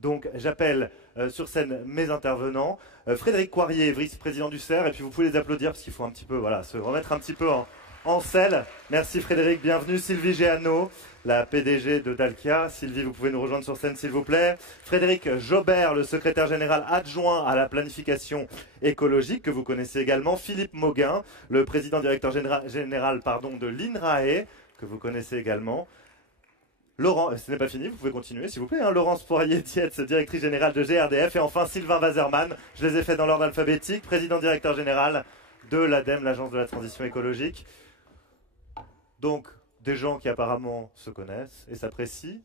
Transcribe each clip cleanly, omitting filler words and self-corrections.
Donc j'appelle sur scène mes intervenants. Frédéric Coirier, vice-président du CER, et puis vous pouvez les applaudir parce qu'il faut un petit peu voilà, se remettre un petit peu en selle. Merci Frédéric, bienvenue. Sylvie Géano, la PDG de Dalkia. Sylvie, vous pouvez nous rejoindre sur scène s'il vous plaît. Frédéric Jobert, le secrétaire général adjoint à la planification écologique, que vous connaissez également. Philippe Mauguin, le président directeur général de l'INRAE, que vous connaissez également. Laurent, ce n'est pas fini, vous pouvez continuer s'il vous plaît. Laurence Poirier-Tietz, directrice générale de GRDF. Et enfin Sylvain Wazerman, je les ai fait dans l'ordre alphabétique, président directeur général de l'ADEME, l'Agence de la transition écologique. Donc, des gens qui apparemment se connaissent et s'apprécient.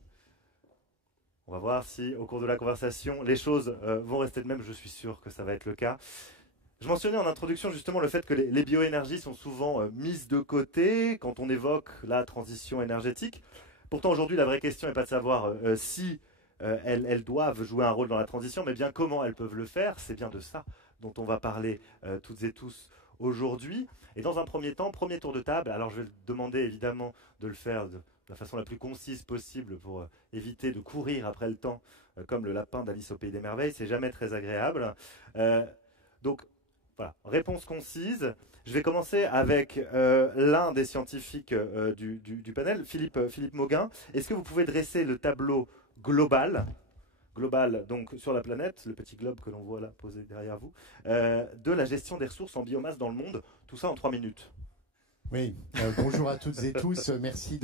On va voir si, au cours de la conversation, les choses vont rester de même. Je suis sûr que ça va être le cas. Je mentionnais en introduction justement le fait que les bioénergies sont souvent mises de côté quand on évoque la transition énergétique. Pourtant, aujourd'hui, la vraie question n'est pas de savoir si elles doivent jouer un rôle dans la transition, mais bien comment elles peuvent le faire. C'est bien de ça dont on va parler toutes et tous aujourd'hui. Et dans un premier temps, premier tour de table, alors je vais demander évidemment de le faire de la façon la plus concise possible pour éviter de courir après le temps comme le lapin d'Alice au Pays des Merveilles, c'est jamais très agréable. Donc voilà, réponse concise. Je vais commencer avec l'un des scientifiques du panel, Philippe Mauguin. Est-ce que vous pouvez dresser le tableau global, donc sur la planète, le petit globe que l'on voit là posé derrière vous, de la gestion des ressources en biomasse dans le monde, tout ça en 3 minutes. Oui, bonjour à toutes et tous, merci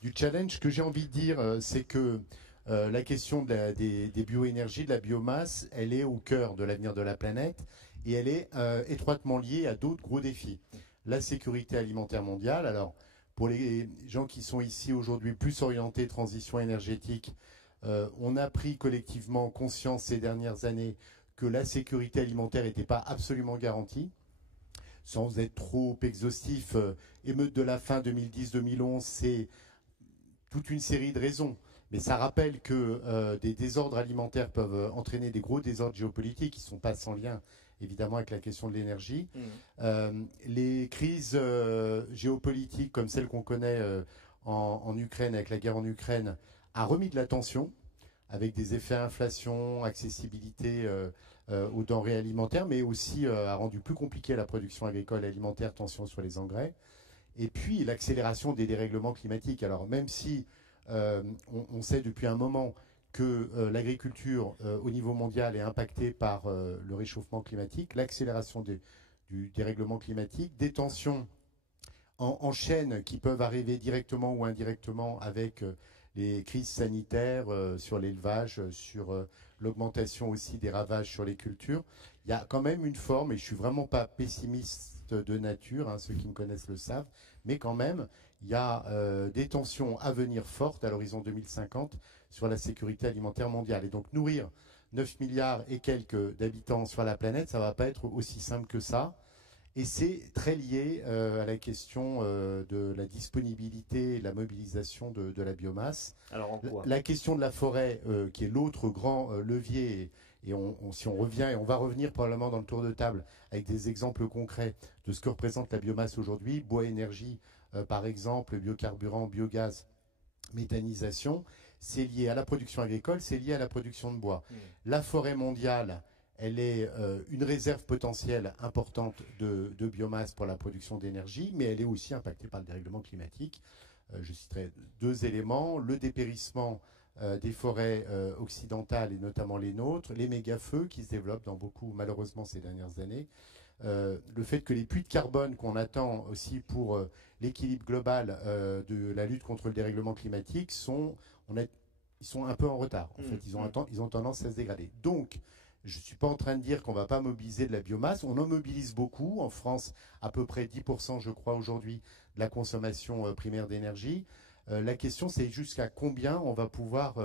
du challenge. Ce que j'ai envie de dire, c'est que la question des bioénergies, de la biomasse, elle est au cœur de l'avenir de la planète et elle est étroitement liée à d'autres gros défis. La sécurité alimentaire mondiale, alors pour les gens qui sont ici aujourd'hui plus orientés transition énergétique, on a pris collectivement conscience ces dernières années que la sécurité alimentaire n'était pas absolument garantie. Sans être trop exhaustif, émeute de la faim 2010-2011, c'est toute une série de raisons. Mais ça rappelle que des désordres alimentaires peuvent entraîner des gros désordres géopolitiques qui ne sont pas sans lien, évidemment, avec la question de l'énergie. Les crises géopolitiques comme celle qu'on connaît en Ukraine, avec la guerre en Ukraine, a remis de la tension, avec des effets inflation, accessibilité aux denrées alimentaires, mais aussi a rendu plus compliqué la production agricole et alimentaire, tension sur les engrais. Et puis l'accélération des dérèglements climatiques. Alors même si on sait depuis un moment que l'agriculture au niveau mondial est impactée par le réchauffement climatique, l'accélération du dérèglement climatique, des tensions en chaîne qui peuvent arriver directement ou indirectement avec les crises sanitaires sur l'élevage, sur l'augmentation aussi des ravages sur les cultures. Il y a quand même une forme, et je ne suis vraiment pas pessimiste de nature, hein, ceux qui me connaissent le savent, mais quand même, il y a des tensions à venir fortes à l'horizon 2050 sur la sécurité alimentaire mondiale. Et donc nourrir 9 milliards et quelques d'habitants sur la planète, ça ne va pas être aussi simple que ça. Et c'est très lié à la question de la disponibilité et la mobilisation de la biomasse. Alors en quoi ? La question de la forêt, qui est l'autre grand levier, et si on revient, et on va revenir probablement dans le tour de table avec des exemples concrets de ce que représente la biomasse aujourd'hui, bois énergie par exemple, biocarburant, biogaz, méthanisation, c'est lié à la production agricole, c'est lié à la production de bois. La forêt mondiale, elle est une réserve potentielle importante de biomasse pour la production d'énergie, mais elle est aussi impactée par le dérèglement climatique. Je citerai 2 éléments, le dépérissement des forêts occidentales et notamment les nôtres, les méga-feux qui se développent dans beaucoup, malheureusement, ces dernières années, le fait que les puits de carbone qu'on attend aussi pour l'équilibre global de la lutte contre le dérèglement climatique ils sont un peu en retard. En fait, ils ont tendance à se dégrader. Donc, je ne suis pas en train de dire qu'on ne va pas mobiliser de la biomasse. On en mobilise beaucoup. En France, à peu près 10%, je crois, aujourd'hui, de la consommation primaire d'énergie. La question, c'est jusqu'à combien on va pouvoir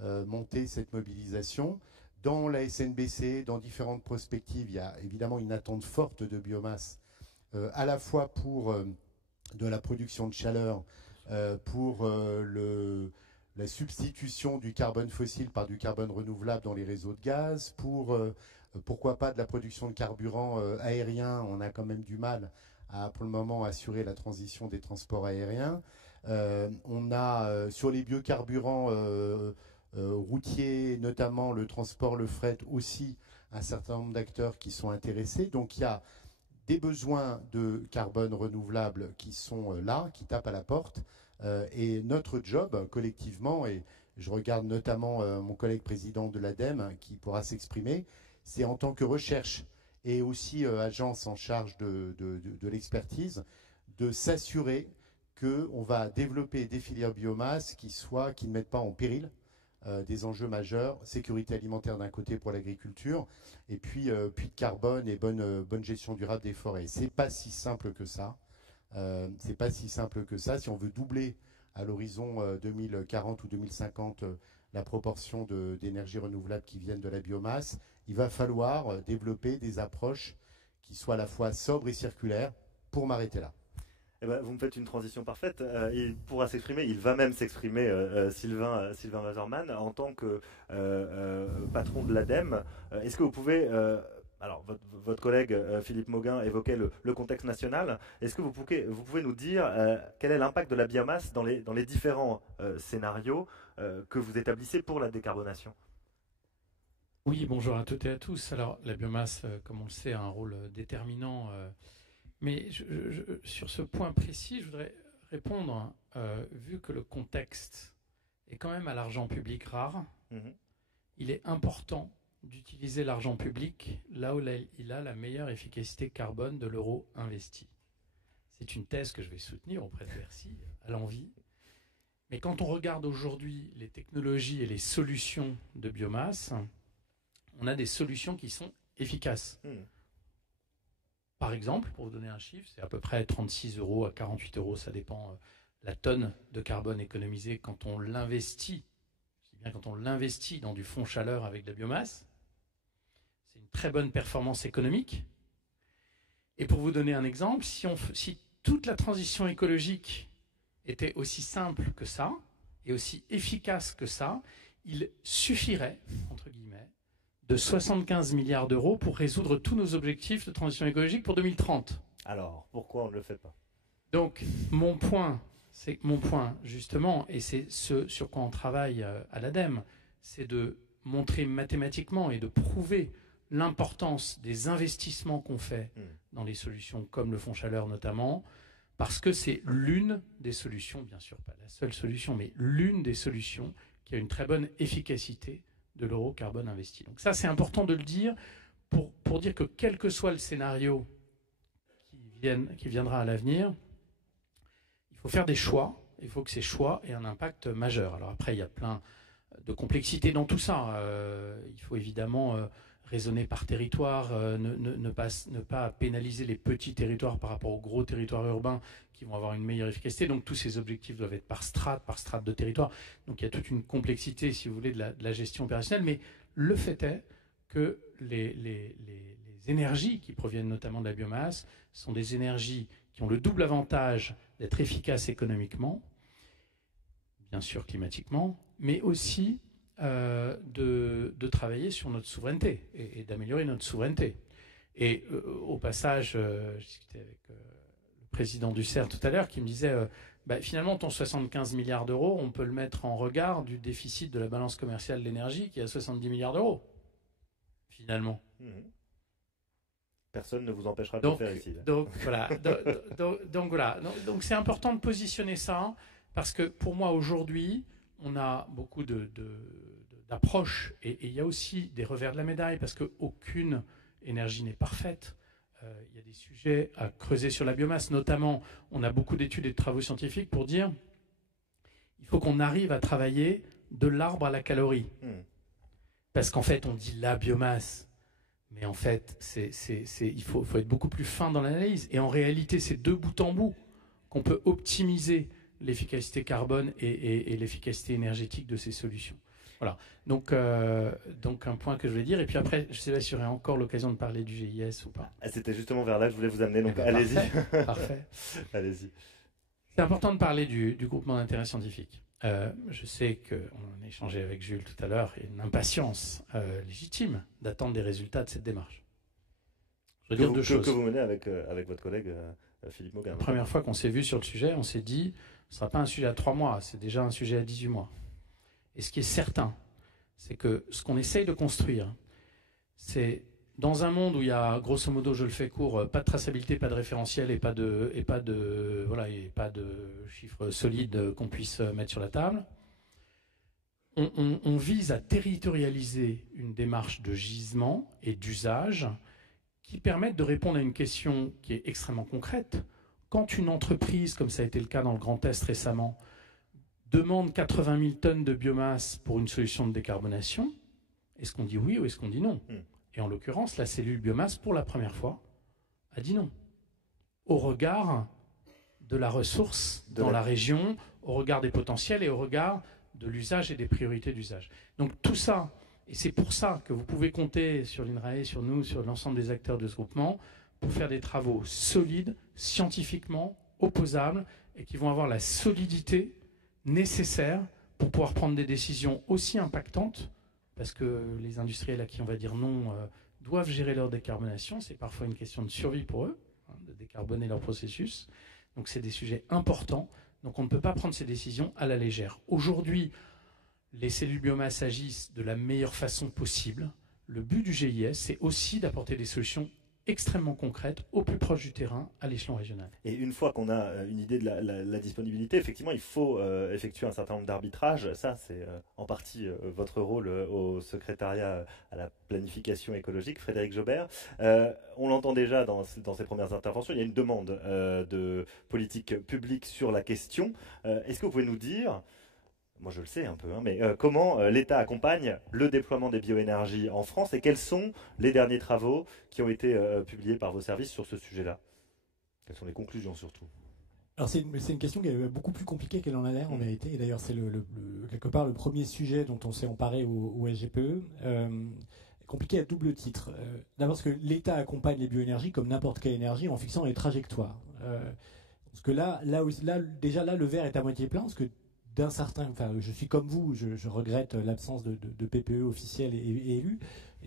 monter cette mobilisation. Dans la SNBC, dans différentes perspectives, il y a évidemment une attente forte de biomasse, à la fois pour de la production de chaleur, pour la substitution du carbone fossile par du carbone renouvelable dans les réseaux de gaz, pour pourquoi pas de la production de carburant aérien. On a quand même du mal à, pour le moment, assurer la transition des transports aériens. On a sur les biocarburants routier, notamment le transport, le fret aussi, un certain nombre d'acteurs qui sont intéressés. Donc il y a des besoins de carbone renouvelable qui sont là, qui tapent à la porte. Et notre job collectivement, et je regarde notamment mon collègue président de l'ADEME qui pourra s'exprimer, c'est en tant que recherche et aussi agence en charge de l'expertise, de s'assurer qu'on va développer des filières biomasse qui ne mettent pas en péril des enjeux majeurs, sécurité alimentaire d'un côté pour l'agriculture, et puis puits de carbone et bonne gestion durable des forêts. C'est pas si simple que ça. C'est pas si simple que ça. Si on veut doubler à l'horizon 2040 ou 2050 la proportion d'énergie renouvelable qui viennent de la biomasse, il va falloir développer des approches qui soient à la fois sobres et circulaires. Pour m'arrêter là. Eh ben, vous me faites une transition parfaite. Il pourra s'exprimer, il va même s'exprimer, Sylvain Waserman, en tant que patron de l'ADEME. Est-ce que vous pouvez, alors votre collègue Philippe Mauguin évoquait le contexte national, est-ce que vous pouvez nous dire quel est l'impact de la biomasse dans les différents scénarios que vous établissez pour la décarbonation ? Oui, bonjour à toutes et à tous. Alors la biomasse, comme on le sait, a un rôle déterminant. Mais sur ce point précis, je voudrais répondre, vu que le contexte est quand même à l'argent public rare, il est important d'utiliser l'argent public là où il a la meilleure efficacité carbone de l'euro investi. C'est une thèse que je vais soutenir auprès de Bercy, à l'envi. Mais quand on regarde aujourd'hui les technologies et les solutions de biomasse, on a des solutions qui sont efficaces. Par exemple, pour vous donner un chiffre, c'est à peu près 36 € à 48 €, ça dépend la tonne de carbone économisée quand on l'investit. Je dis bien quand on l'investit dans du fond chaleur avec de la biomasse. C'est une très bonne performance économique. Et pour vous donner un exemple, si toute la transition écologique était aussi simple que ça et aussi efficace que ça, il suffirait, entre guillemets, de 75 milliards d'euros pour résoudre tous nos objectifs de transition écologique pour 2030. Alors, pourquoi on ne le fait pas ? Donc, mon point, justement, et c'est ce sur quoi on travaille à l'ADEME, c'est de montrer mathématiquement et de prouver l'importance des investissements qu'on fait dans les solutions comme le fonds chaleur notamment, parce que c'est l'une des solutions, bien sûr pas la seule solution, mais l'une des solutions qui a une très bonne efficacité de l'euro carbone investi. Donc ça, c'est important de le dire pour dire que quel que soit le scénario qui viendra à l'avenir, il faut faire des choix. Il faut que ces choix aient un impact majeur. Alors après, il y a plein de complexité dans tout ça. Il faut évidemment raisonner par territoire, ne pas pénaliser les petits territoires par rapport aux gros territoires urbains qui vont avoir une meilleure efficacité. Donc tous ces objectifs doivent être par strate de territoire. Donc il y a toute une complexité, si vous voulez, de la gestion opérationnelle. Mais le fait est que les énergies qui proviennent notamment de la biomasse sont des énergies qui ont le double avantage d'être efficaces économiquement, bien sûr climatiquement, mais aussi de travailler sur notre souveraineté et d'améliorer notre souveraineté. Et au passage, je discutais avec le président du CER tout à l'heure qui me disait finalement ton 75 milliards d'euros, on peut le mettre en regard du déficit de la balance commerciale de l'énergie qui est à 70 milliards d'euros, finalement. Personne ne vous empêchera de le faire ici. Donc voilà. Donc c'est important de positionner ça parce que pour moi aujourd'hui, on a beaucoup d'approches et il y a aussi des revers de la médaille parce qu'aucune énergie n'est parfaite. Il y a des sujets à creuser sur la biomasse. Notamment, on a beaucoup d'études et de travaux scientifiques pour dire il faut qu'on arrive à travailler de l'arbre à la calorie. Parce qu'en fait, on dit la biomasse. Mais en fait, il faut être beaucoup plus fin dans l'analyse. Et en réalité, c'est de bout en bout qu'on peut optimiser l'efficacité carbone et l'efficacité énergétique de ces solutions. Voilà. Donc un point que je voulais dire. Et puis après, je ne sais pas si j'aurai encore l'occasion de parler du GIS ou pas. C'était justement vers là que je voulais vous amener. Donc allez-y. Parfait. Allez-y. C'est important de parler du groupement d'intérêt scientifique. Je sais qu'on a échangé avec Jules tout à l'heure et une impatience légitime d'attendre des résultats de cette démarche. Je veux dire deux choses. Que vous menez avec votre collègue Philippe Mauguin. La première fois qu'on s'est vu sur le sujet, on s'est dit ce ne sera pas un sujet à 3 mois, c'est déjà un sujet à 18 mois. Et ce qui est certain, c'est que ce qu'on essaye de construire, c'est dans un monde où il y a, grosso modo, je le fais court, pas de traçabilité, pas de référentiel et pas de chiffres solides qu'on puisse mettre sur la table, on vise à territorialiser une démarche de gisement et d'usage qui permettent de répondre à une question qui est extrêmement concrète. Quand une entreprise, comme ça a été le cas dans le Grand Est récemment, demande 80 000 tonnes de biomasse pour une solution de décarbonation, est-ce qu'on dit oui ou est-ce qu'on dit non? Et en l'occurrence, la cellule biomasse, pour la première fois, a dit non. Au regard de la ressource dans la région, au regard des potentiels et au regard de l'usage et des priorités d'usage. Donc tout ça, et c'est pour ça que vous pouvez compter sur l'INRAE, sur nous, sur l'ensemble des acteurs de ce groupement, pour faire des travaux solides, scientifiquement opposables, et qui vont avoir la solidité nécessaire pour pouvoir prendre des décisions aussi impactantes, parce que les industriels à qui on va dire non doivent gérer leur décarbonation. C'est parfois une question de survie pour eux, de décarboner leur processus. Donc c'est des sujets importants. Donc on ne peut pas prendre ces décisions à la légère. Aujourd'hui, les cellules biomasse agissent de la meilleure façon possible. Le but du GIS, c'est aussi d'apporter des solutions extrêmement concrètes, au plus proche du terrain, à l'échelon régional. Et une fois qu'on a une idée de la disponibilité, effectivement, il faut effectuer un certain nombre d'arbitrages. Ça, c'est en partie votre rôle au secrétariat à la planification écologique, Frédéric Jobert. On l'entend déjà dans ses premières interventions, il y a une demande de politique publique sur la question. Est-ce que vous pouvez nous dire, moi je le sais un peu, mais comment l'État accompagne le déploiement des bioénergies en France et quels sont les derniers travaux qui ont été publiés par vos services sur ce sujet-là? Quelles sont les conclusions surtout? Alors c'est une question qui est beaucoup plus compliquée qu'elle en a l'air en vérité, et d'ailleurs c'est quelque part le premier sujet dont on s'est emparé au SGPE. Compliqué à double titre. D'abord parce que l'État accompagne les bioénergies comme n'importe quelle énergie en fixant les trajectoires. Parce que déjà le verre est à moitié plein, parce que je suis comme vous, je regrette l'absence de PPE officiel et élu,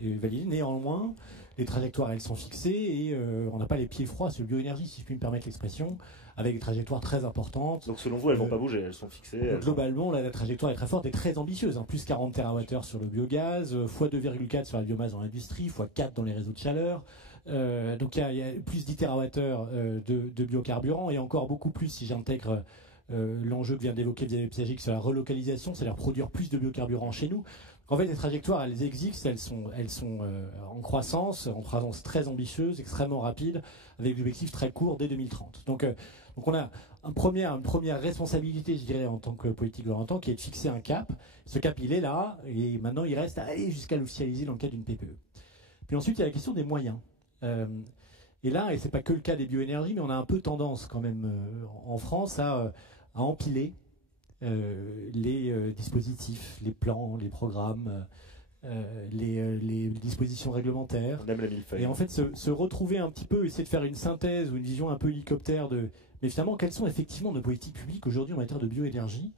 et validé. Néanmoins, les trajectoires, elles sont fixées et on n'a pas les pieds froids sur bioénergie, si je puis me permettre l'expression, avec des trajectoires très importantes. Donc selon vous, elles ne vont pas bouger, elles sont fixées. Globalement, la trajectoire est très forte et très ambitieuse. Plus 40 TWh sur le biogaz, x 2,4 sur la biomasse dans l'industrie, x 4 dans les réseaux de chaleur. Donc il y a plus 10 TWh de biocarburants et encore beaucoup plus si j'intègre l'enjeu que vient d'évoquer Xavier Piagic sur la relocalisation, c'est-à-dire produire plus de biocarburants chez nous. En fait, les trajectoires, elles existent, elles sont en croissance très ambitieuse, extrêmement rapide, avec des objectifs très courts dès 2030. Donc on a une première responsabilité, je dirais, en tant que politique orientée, qui est de fixer un cap. Ce cap, il est là, et maintenant, il reste à aller jusqu'à l'officialiser dans le cadre d'une PPE. Puis ensuite, il y a la question des moyens. Et là, et c'est pas que le cas des bioénergies, mais on a un peu tendance quand même en France à empiler les dispositifs, les plans, les programmes, les dispositions réglementaires. Et en fait, se retrouver un petit peu, essayer de faire une synthèse ou une vision un peu hélicoptère mais finalement, quelles sont effectivement nos politiques publiques aujourd'hui en matière de bioénergie?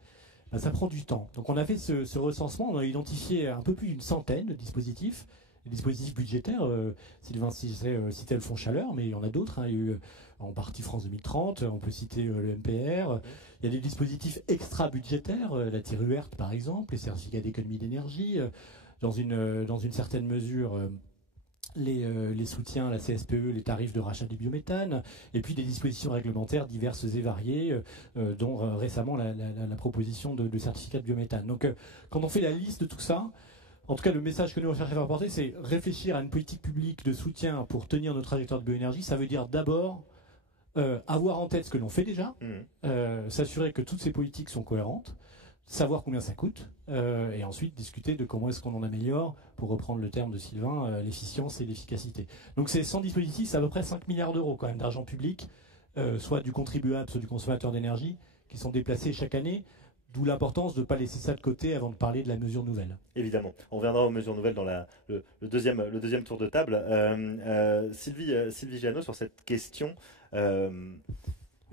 Ça prend du temps. Donc on a fait ce recensement, on a identifié un peu plus d'une centaine de dispositifs. Les dispositifs budgétaires, Sylvain citait le Fonds Chaleur, mais il y en a d'autres. Il y a eu en partie France 2030, on peut citer le MPR. Il y a des dispositifs extra-budgétaires, la TIRUERT par exemple, les certificats d'économie d'énergie, dans une certaine mesure les soutiens, la CSPE, les tarifs de rachat du biométhane, et puis des dispositions réglementaires diverses et variées, dont récemment la proposition de certificat de biométhane. Donc quand on fait la liste de tout ça, en tout cas, le message que nous recherchons à apporter, c'est réfléchir à une politique publique de soutien pour tenir notre trajectoire de bioénergie. Ça veut dire d'abord avoir en tête ce que l'on fait déjà, s'assurer que toutes ces politiques sont cohérentes, savoir combien ça coûte, et ensuite discuter de comment est-ce qu'on en améliore, pour reprendre le terme de Sylvain, l'efficience et l'efficacité. Donc ces 100 dispositifs, c'est à peu près 5 milliards d'euros quand même d'argent public, soit du contribuable, soit du consommateur d'énergie, qui sont déplacés chaque année. D'où l'importance de ne pas laisser ça de côté avant de parler de la mesure nouvelle. Évidemment. On reviendra aux mesures nouvelles dans le deuxième tour de table. Sylvie Giano, sur cette question, une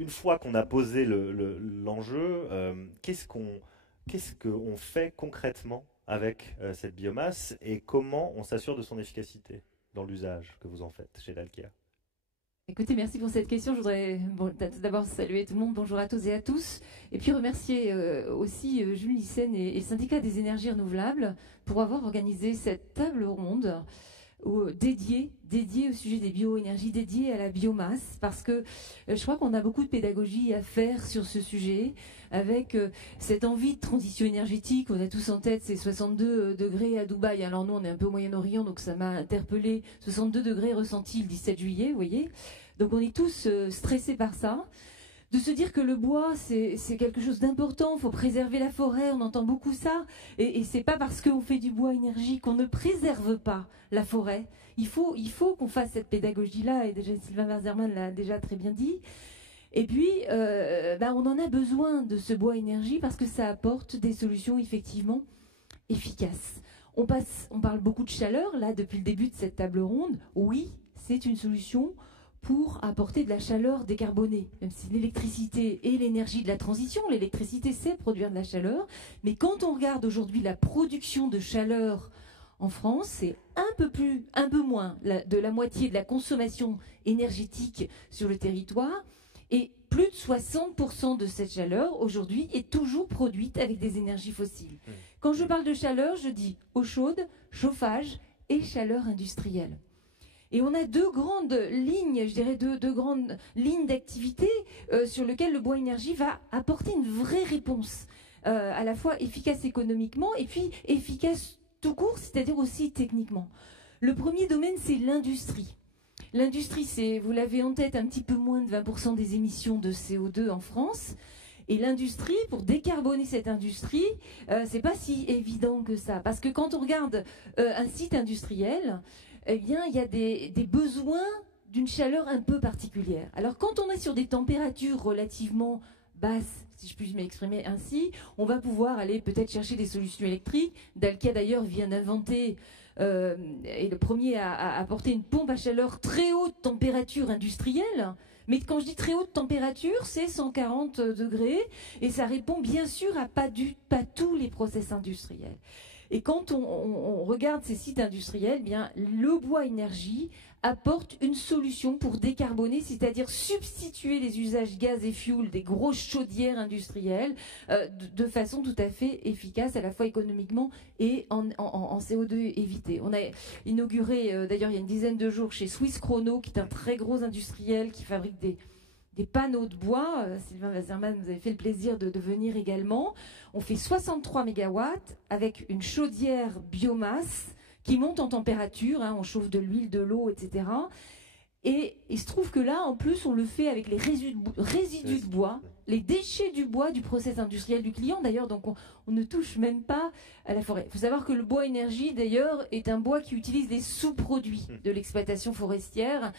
fois qu'on a posé l'enjeu, qu'est-ce qu'on fait concrètement avec cette biomasse et comment on s'assure de son efficacité dans l'usage que vous en faites chez Dalkia? Écoutez, merci pour cette question. Je voudrais tout d'abord saluer tout le monde. Bonjour à tous et à tous. Et puis remercier aussi Jules Lycène et le syndicat des énergies renouvelables pour avoir organisé cette table ronde dédiée au sujet des bioénergies, dédiée à la biomasse, parce que je crois qu'on a beaucoup de pédagogie à faire sur ce sujet, avec cette envie de transition énergétique. On a tous en tête ces 62 degrés à Dubaï. Alors nous, on est un peu au Moyen-Orient, donc ça m'a interpellé. 62 degrés ressentis le 17 juillet, vous voyez. Donc on est tous stressés par ça. De se dire que le bois, c'est quelque chose d'important, il faut préserver la forêt, on entend beaucoup ça. Et c'est pas parce qu'on fait du bois énergie qu'on ne préserve pas la forêt. Il faut qu'on fasse cette pédagogie-là, et déjà Sylvain Waserman l'a déjà très bien dit. Et puis, on en a besoin de ce bois énergie parce que ça apporte des solutions effectivement efficaces. On parle beaucoup de chaleur, là, depuis le début de cette table ronde. Oui, c'est une solution pour apporter de la chaleur décarbonée, même si l'électricité est l'énergie de la transition, l'électricité c'est produire de la chaleur, mais quand on regarde aujourd'hui la production de chaleur en France, c'est un peu moins de la moitié de la consommation énergétique sur le territoire, et plus de 60% de cette chaleur aujourd'hui est toujours produite avec des énergies fossiles. Quand je parle de chaleur, je dis eau chaude, chauffage et chaleur industrielle. Et on a deux grandes lignes, je dirais deux grandes lignes d'activité sur lesquelles le bois énergie va apporter une vraie réponse, à la fois efficace économiquement et puis efficace tout court, c'est-à-dire aussi techniquement. Le premier domaine, c'est l'industrie. L'industrie, c'est, vous l'avez en tête, un petit peu moins de 20% des émissions de CO2 en France. Et l'industrie, pour décarboner cette industrie, c'est pas si évident que ça. Parce que quand on regarde un site industriel, eh bien, il y a des besoins d'une chaleur un peu particulière. Alors, quand on est sur des températures relativement basses, si je puis m'exprimer ainsi, on va pouvoir aller peut-être chercher des solutions électriques. Dalkia, d'ailleurs, vient d'inventer, est le premier à apporter une pompe à chaleur très haute température industrielle. Mais quand je dis très haute température, c'est 140 degrés, et ça répond bien sûr à pas tous les process industriels. Et quand on regarde ces sites industriels, eh bien, le bois énergie apporte une solution pour décarboner, c'est-à-dire substituer les usages gaz et fioul des grosses chaudières industrielles de façon tout à fait efficace, à la fois économiquement et en CO2 évité. On a inauguré, d'ailleurs il y a une dizaine de jours, chez Swiss Chrono, qui est un très gros industriel qui fabrique des panneaux de bois. Sylvain Waserman, vous avez fait le plaisir de venir également. On fait 63 mégawatts avec une chaudière biomasse qui monte en température, on chauffe de l'huile, de l'eau, etc. Et il se trouve que là, en plus, on le fait avec les résidus de bois, les déchets du bois du process industriel du client, d'ailleurs, donc on ne touche même pas à la forêt. Il faut savoir que le bois énergie, d'ailleurs, est un bois qui utilise les sous-produits de l'exploitation forestière.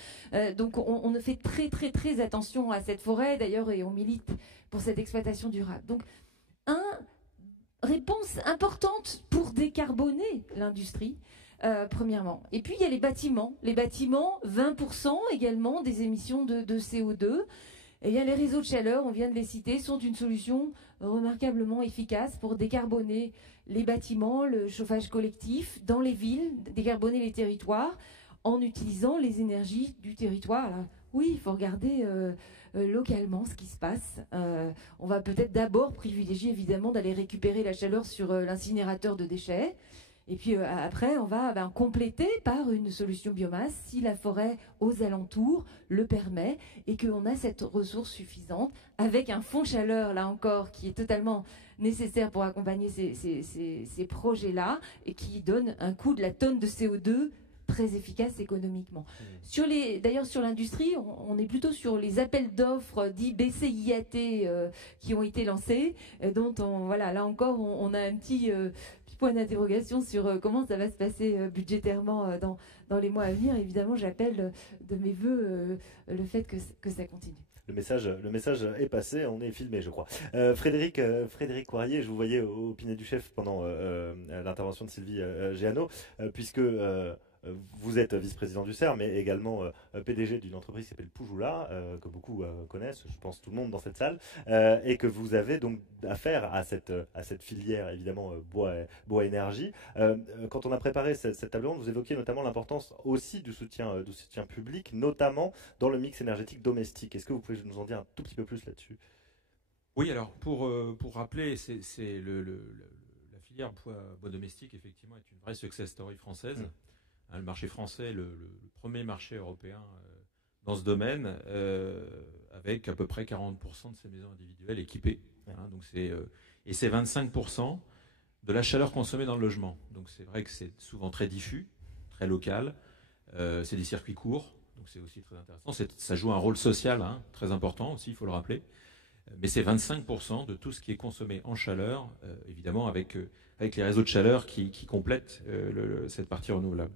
Donc on fait très, très, très attention à cette forêt, d'ailleurs, et on milite pour cette exploitation durable. Donc, réponse importante pour décarboner l'industrie. Premièrement. Et puis il y a les bâtiments. Les bâtiments, 20% également des émissions de CO2. Et il y a les réseaux de chaleur, on vient de les citer, sont une solution remarquablement efficace pour décarboner les bâtiments, le chauffage collectif dans les villes, décarboner les territoires en utilisant les énergies du territoire. Alors, oui, il faut regarder localement ce qui se passe. On va peut-être d'abord privilégier évidemment d'aller récupérer la chaleur sur l'incinérateur de déchets. Et puis après, on va compléter par une solution biomasse si la forêt aux alentours le permet et qu'on a cette ressource suffisante avec un fonds chaleur, là encore, qui est totalement nécessaire pour accompagner ces projets-là et qui donne un coût de la tonne de CO2 très efficace économiquement. D'ailleurs, sur l'industrie, on est plutôt sur les appels d'offres dits BCIAT qui ont été lancés, dont là encore, on a un petit point d'interrogation sur comment ça va se passer budgétairement dans les mois à venir. Évidemment, j'appelle de mes voeux le fait que ça continue. Le message est passé, on est filmé, je crois. Frédéric Coirier, je vous voyais au Pinet du Chef pendant l'intervention de Sylvie Géano, puisque vous êtes vice-président du CER, mais également PDG d'une entreprise qui s'appelle Poujoula, que beaucoup connaissent, je pense tout le monde dans cette salle, et que vous avez donc affaire à cette filière, évidemment, bois énergie. Quand on a préparé cette table ronde, vous évoquiez notamment l'importance aussi du soutien public, notamment dans le mix énergétique domestique. Est-ce que vous pouvez nous en dire un tout petit peu plus là-dessus? Oui, alors pour rappeler, la filière bois domestique, effectivement, est une vraie success story française. Le marché français, le premier marché européen dans ce domaine, avec à peu près 40% de ces maisons individuelles équipées. Donc et c'est 25% de la chaleur consommée dans le logement. Donc c'est vrai que c'est souvent très diffus, très local. C'est des circuits courts, donc c'est aussi très intéressant. Ça joue un rôle social très important aussi, il faut le rappeler. Mais c'est 25% de tout ce qui est consommé en chaleur, évidemment avec les réseaux de chaleur qui complètent cette partie renouvelable.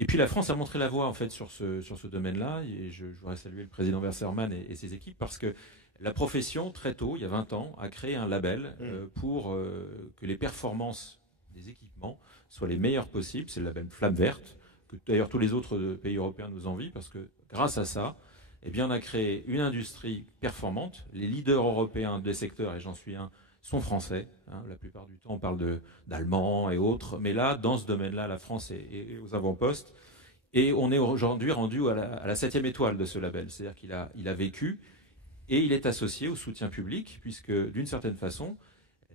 Et puis la France a montré la voie en fait sur ce domaine-là, et je voudrais saluer le président Wasserman et ses équipes, parce que la profession, très tôt, il y a 20 ans, a créé un label pour que les performances des équipements soient les meilleures possibles. C'est le label Flamme Verte, que d'ailleurs tous les autres pays européens nous envient, parce que grâce à ça, eh bien, on a créé une industrie performante. Les leaders européens des secteurs, et j'en suis un, sont français. La plupart du temps, on parle d'Allemands et autres. Mais là, dans ce domaine-là, la France est aux avant-postes. Et on est aujourd'hui rendu à la 7e étoile de ce label. C'est-à-dire qu'il a vécu et il est associé au soutien public, puisque d'une certaine façon,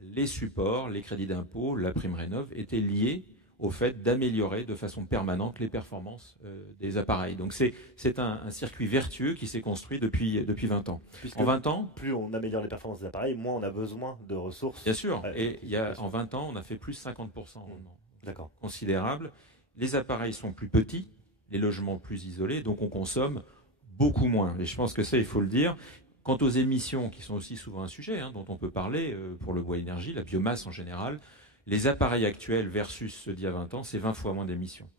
les supports, les crédits d'impôt, la prime rénov' étaient liés au fait d'améliorer de façon permanente les performances des appareils. Donc c'est un circuit vertueux qui s'est construit depuis 20 ans. Puisque en 20 ans, plus on améliore les performances des appareils, moins on a besoin de ressources. Bien sûr. Et en 20 ans, on a fait plus 50% en rendement. D'accord. Considérable. Les appareils sont plus petits, les logements plus isolés, donc on consomme beaucoup moins. Et je pense que ça, il faut le dire. Quant aux émissions, qui sont aussi souvent un sujet dont on peut parler pour le bois énergie, la biomasse en général, les appareils actuels versus ceux d'il y a 20 ans, c'est 20 fois moins d'émissions.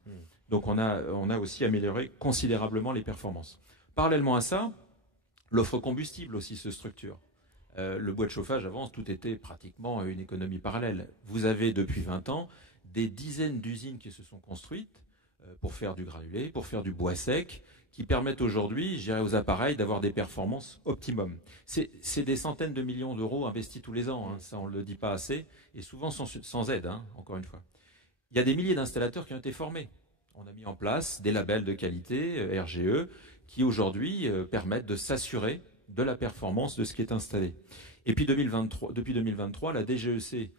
Donc on a aussi amélioré considérablement les performances. Parallèlement à ça, l'offre combustible aussi se structure. Le bois de chauffage, avant, tout était pratiquement une économie parallèle. Vous avez depuis 20 ans des dizaines d'usines qui se sont construites pour faire du granulé, pour faire du bois sec, qui permettent aujourd'hui, je dirais, aux appareils d'avoir des performances optimum. C'est des centaines de millions d'euros investis tous les ans, ça on ne le dit pas assez, et souvent sans aide, encore une fois. Il y a des milliers d'installateurs qui ont été formés. On a mis en place des labels de qualité, RGE, qui aujourd'hui permettent de s'assurer de la performance de ce qui est installé. Et puis depuis 2023, la DGEC,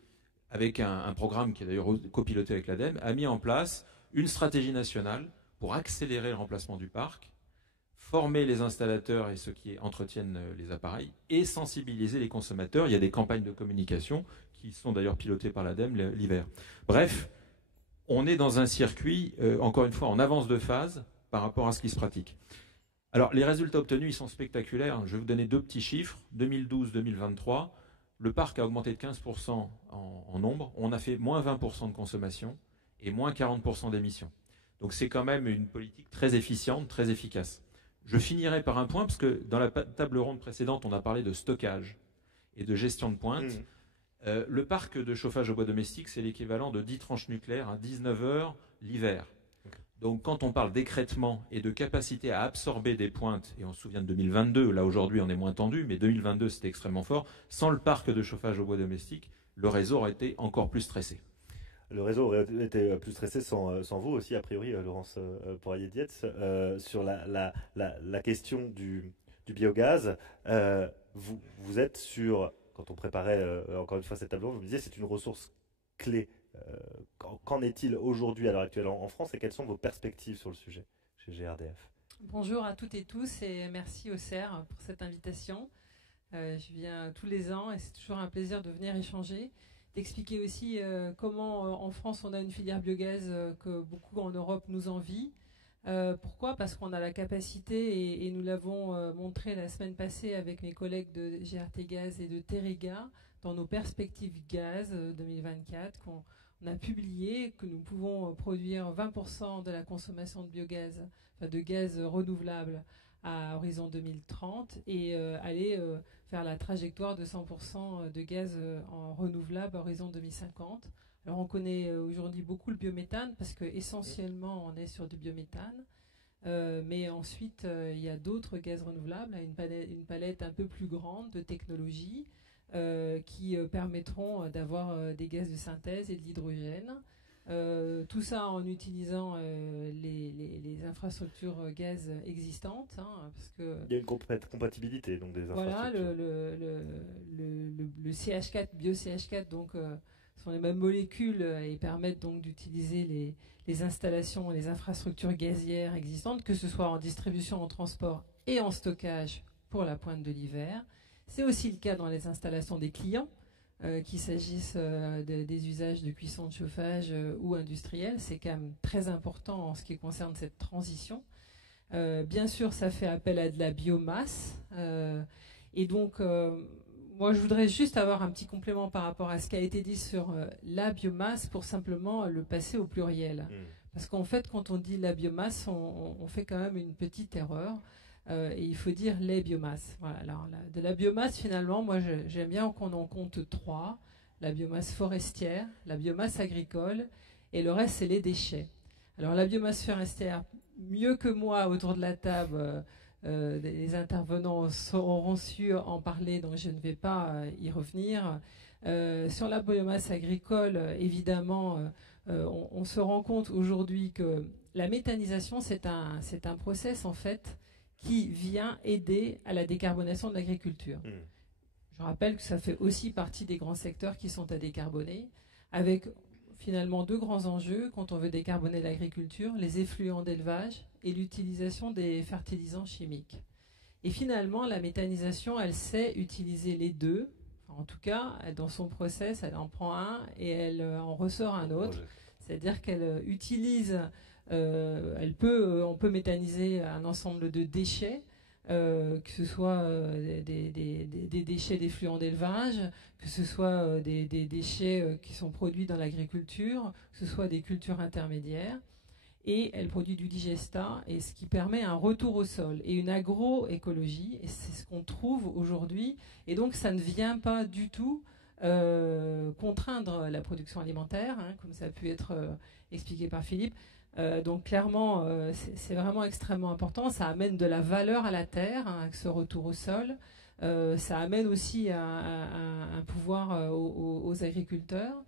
avec un programme qui est d'ailleurs copiloté avec l'ADEME, a mis en place une stratégie nationale pour accélérer le remplacement du parc, former les installateurs et ceux qui entretiennent les appareils et sensibiliser les consommateurs. Il y a des campagnes de communication qui sont d'ailleurs pilotées par l'ADEME l'hiver. Bref, on est dans un circuit, encore une fois, en avance de phase par rapport à ce qui se pratique. Alors, les résultats obtenus, ils sont spectaculaires. Je vais vous donner deux petits chiffres. 2012-2023, le parc a augmenté de 15% en nombre. On a fait moins 20% de consommation et moins 40% d'émissions. Donc c'est quand même une politique très efficiente, très efficace. Je finirai par un point, parce que dans la table ronde précédente, on a parlé de stockage et de gestion de pointe. Le parc de chauffage au bois domestique, c'est l'équivalent de 10 tranches nucléaires à 19 heures l'hiver. Donc quand on parle d'écrêtement et de capacité à absorber des pointes, et on se souvient de 2022, là aujourd'hui on est moins tendu, mais 2022 c'était extrêmement fort, sans le parc de chauffage au bois domestique, le réseau aurait été encore plus stressé. Le réseau aurait été plus stressé sans vous aussi, a priori, Laurence Poirier-Dietz, sur la question du biogaz. Vous êtes sur, quand on préparait encore une fois cette table ronde, vous me disiez c'est une ressource clé. Qu'en est-il aujourd'hui à l'heure actuelle en France et quelles sont vos perspectives sur le sujet chez GRDF? Bonjour à toutes et tous et merci au CER pour cette invitation. Je viens tous les ans et c'est toujours un plaisir de venir échanger, d'expliquer aussi comment en France on a une filière biogaz que beaucoup en Europe nous envient. Pourquoi? Parce qu'on a la capacité et nous l'avons montré la semaine passée avec mes collègues de GRT Gaz et de Terega dans nos perspectives gaz 2024 qu'on a publié que nous pouvons produire 20% de la consommation de biogaz, enfin de gaz renouvelable à horizon 2030 et aller faire la trajectoire de 100% de gaz en renouvelable à horizon 2050 Alors on connaît aujourd'hui beaucoup le biométhane parce que essentiellement on est sur du biométhane. Mais ensuite, il y a d'autres gaz renouvelables, une palette un peu plus grande de technologies qui permettront d'avoir des gaz de synthèse et de l'hydrogène. Tout ça en utilisant les infrastructures gaz existantes. Parce que il y a une compatibilité donc, des infrastructures. Voilà, le CH4, bio-CH4, donc, sont les mêmes molécules et permettent donc d'utiliser les installations et les infrastructures gazières existantes, que ce soit en distribution, en transport et en stockage pour la pointe de l'hiver. C'est aussi le cas dans les installations des clients, qu'il s'agisse des usages de cuisson, de chauffage ou industriels. C'est quand même très important en ce qui concerne cette transition. Bien sûr, ça fait appel à de la biomasse. Et donc, moi, je voudrais juste avoir un petit complément par rapport à ce qui a été dit sur la biomasse pour simplement le passer au pluriel. Parce qu'en fait, quand on dit la biomasse, on fait quand même une petite erreur. Et il faut dire les biomasses. Voilà, alors, de la biomasse, finalement, moi, j'aime bien qu'on en compte 3. La biomasse forestière, la biomasse agricole, et le reste, c'est les déchets. Alors, la biomasse forestière, mieux que moi, autour de la table, les intervenants auront su en parler, donc je ne vais pas y revenir. Sur la biomasse agricole, évidemment, on se rend compte aujourd'hui que la méthanisation, c'est un process, en fait, qui vient aider à la décarbonation de l'agriculture. Je rappelle que ça fait aussi partie des grands secteurs qui sont à décarboner, avec finalement 2 grands enjeux quand on veut décarboner l'agriculture, les effluents d'élevage et l'utilisation des fertilisants chimiques. Et finalement, la méthanisation, elle sait utiliser les deux. Enfin, en tout cas, dans son process, elle en prend un et elle en ressort un autre. C'est-à-dire qu'elle utilise... on peut méthaniser un ensemble de déchets, que ce soit des déchets d'effluents d'élevage, que ce soit des déchets qui sont produits dans l'agriculture, que ce soit des cultures intermédiaires. Et elle produit du digestat, et ce qui permet un retour au sol et une agroécologie, et c'est ce qu'on trouve aujourd'hui. Et donc ça ne vient pas du tout contraindre la production alimentaire, comme ça a pu être expliqué par Philippe. Donc clairement, c'est vraiment extrêmement important. Ça amène de la valeur à la terre, avec ce retour au sol. Ça amène aussi un pouvoir aux agriculteurs.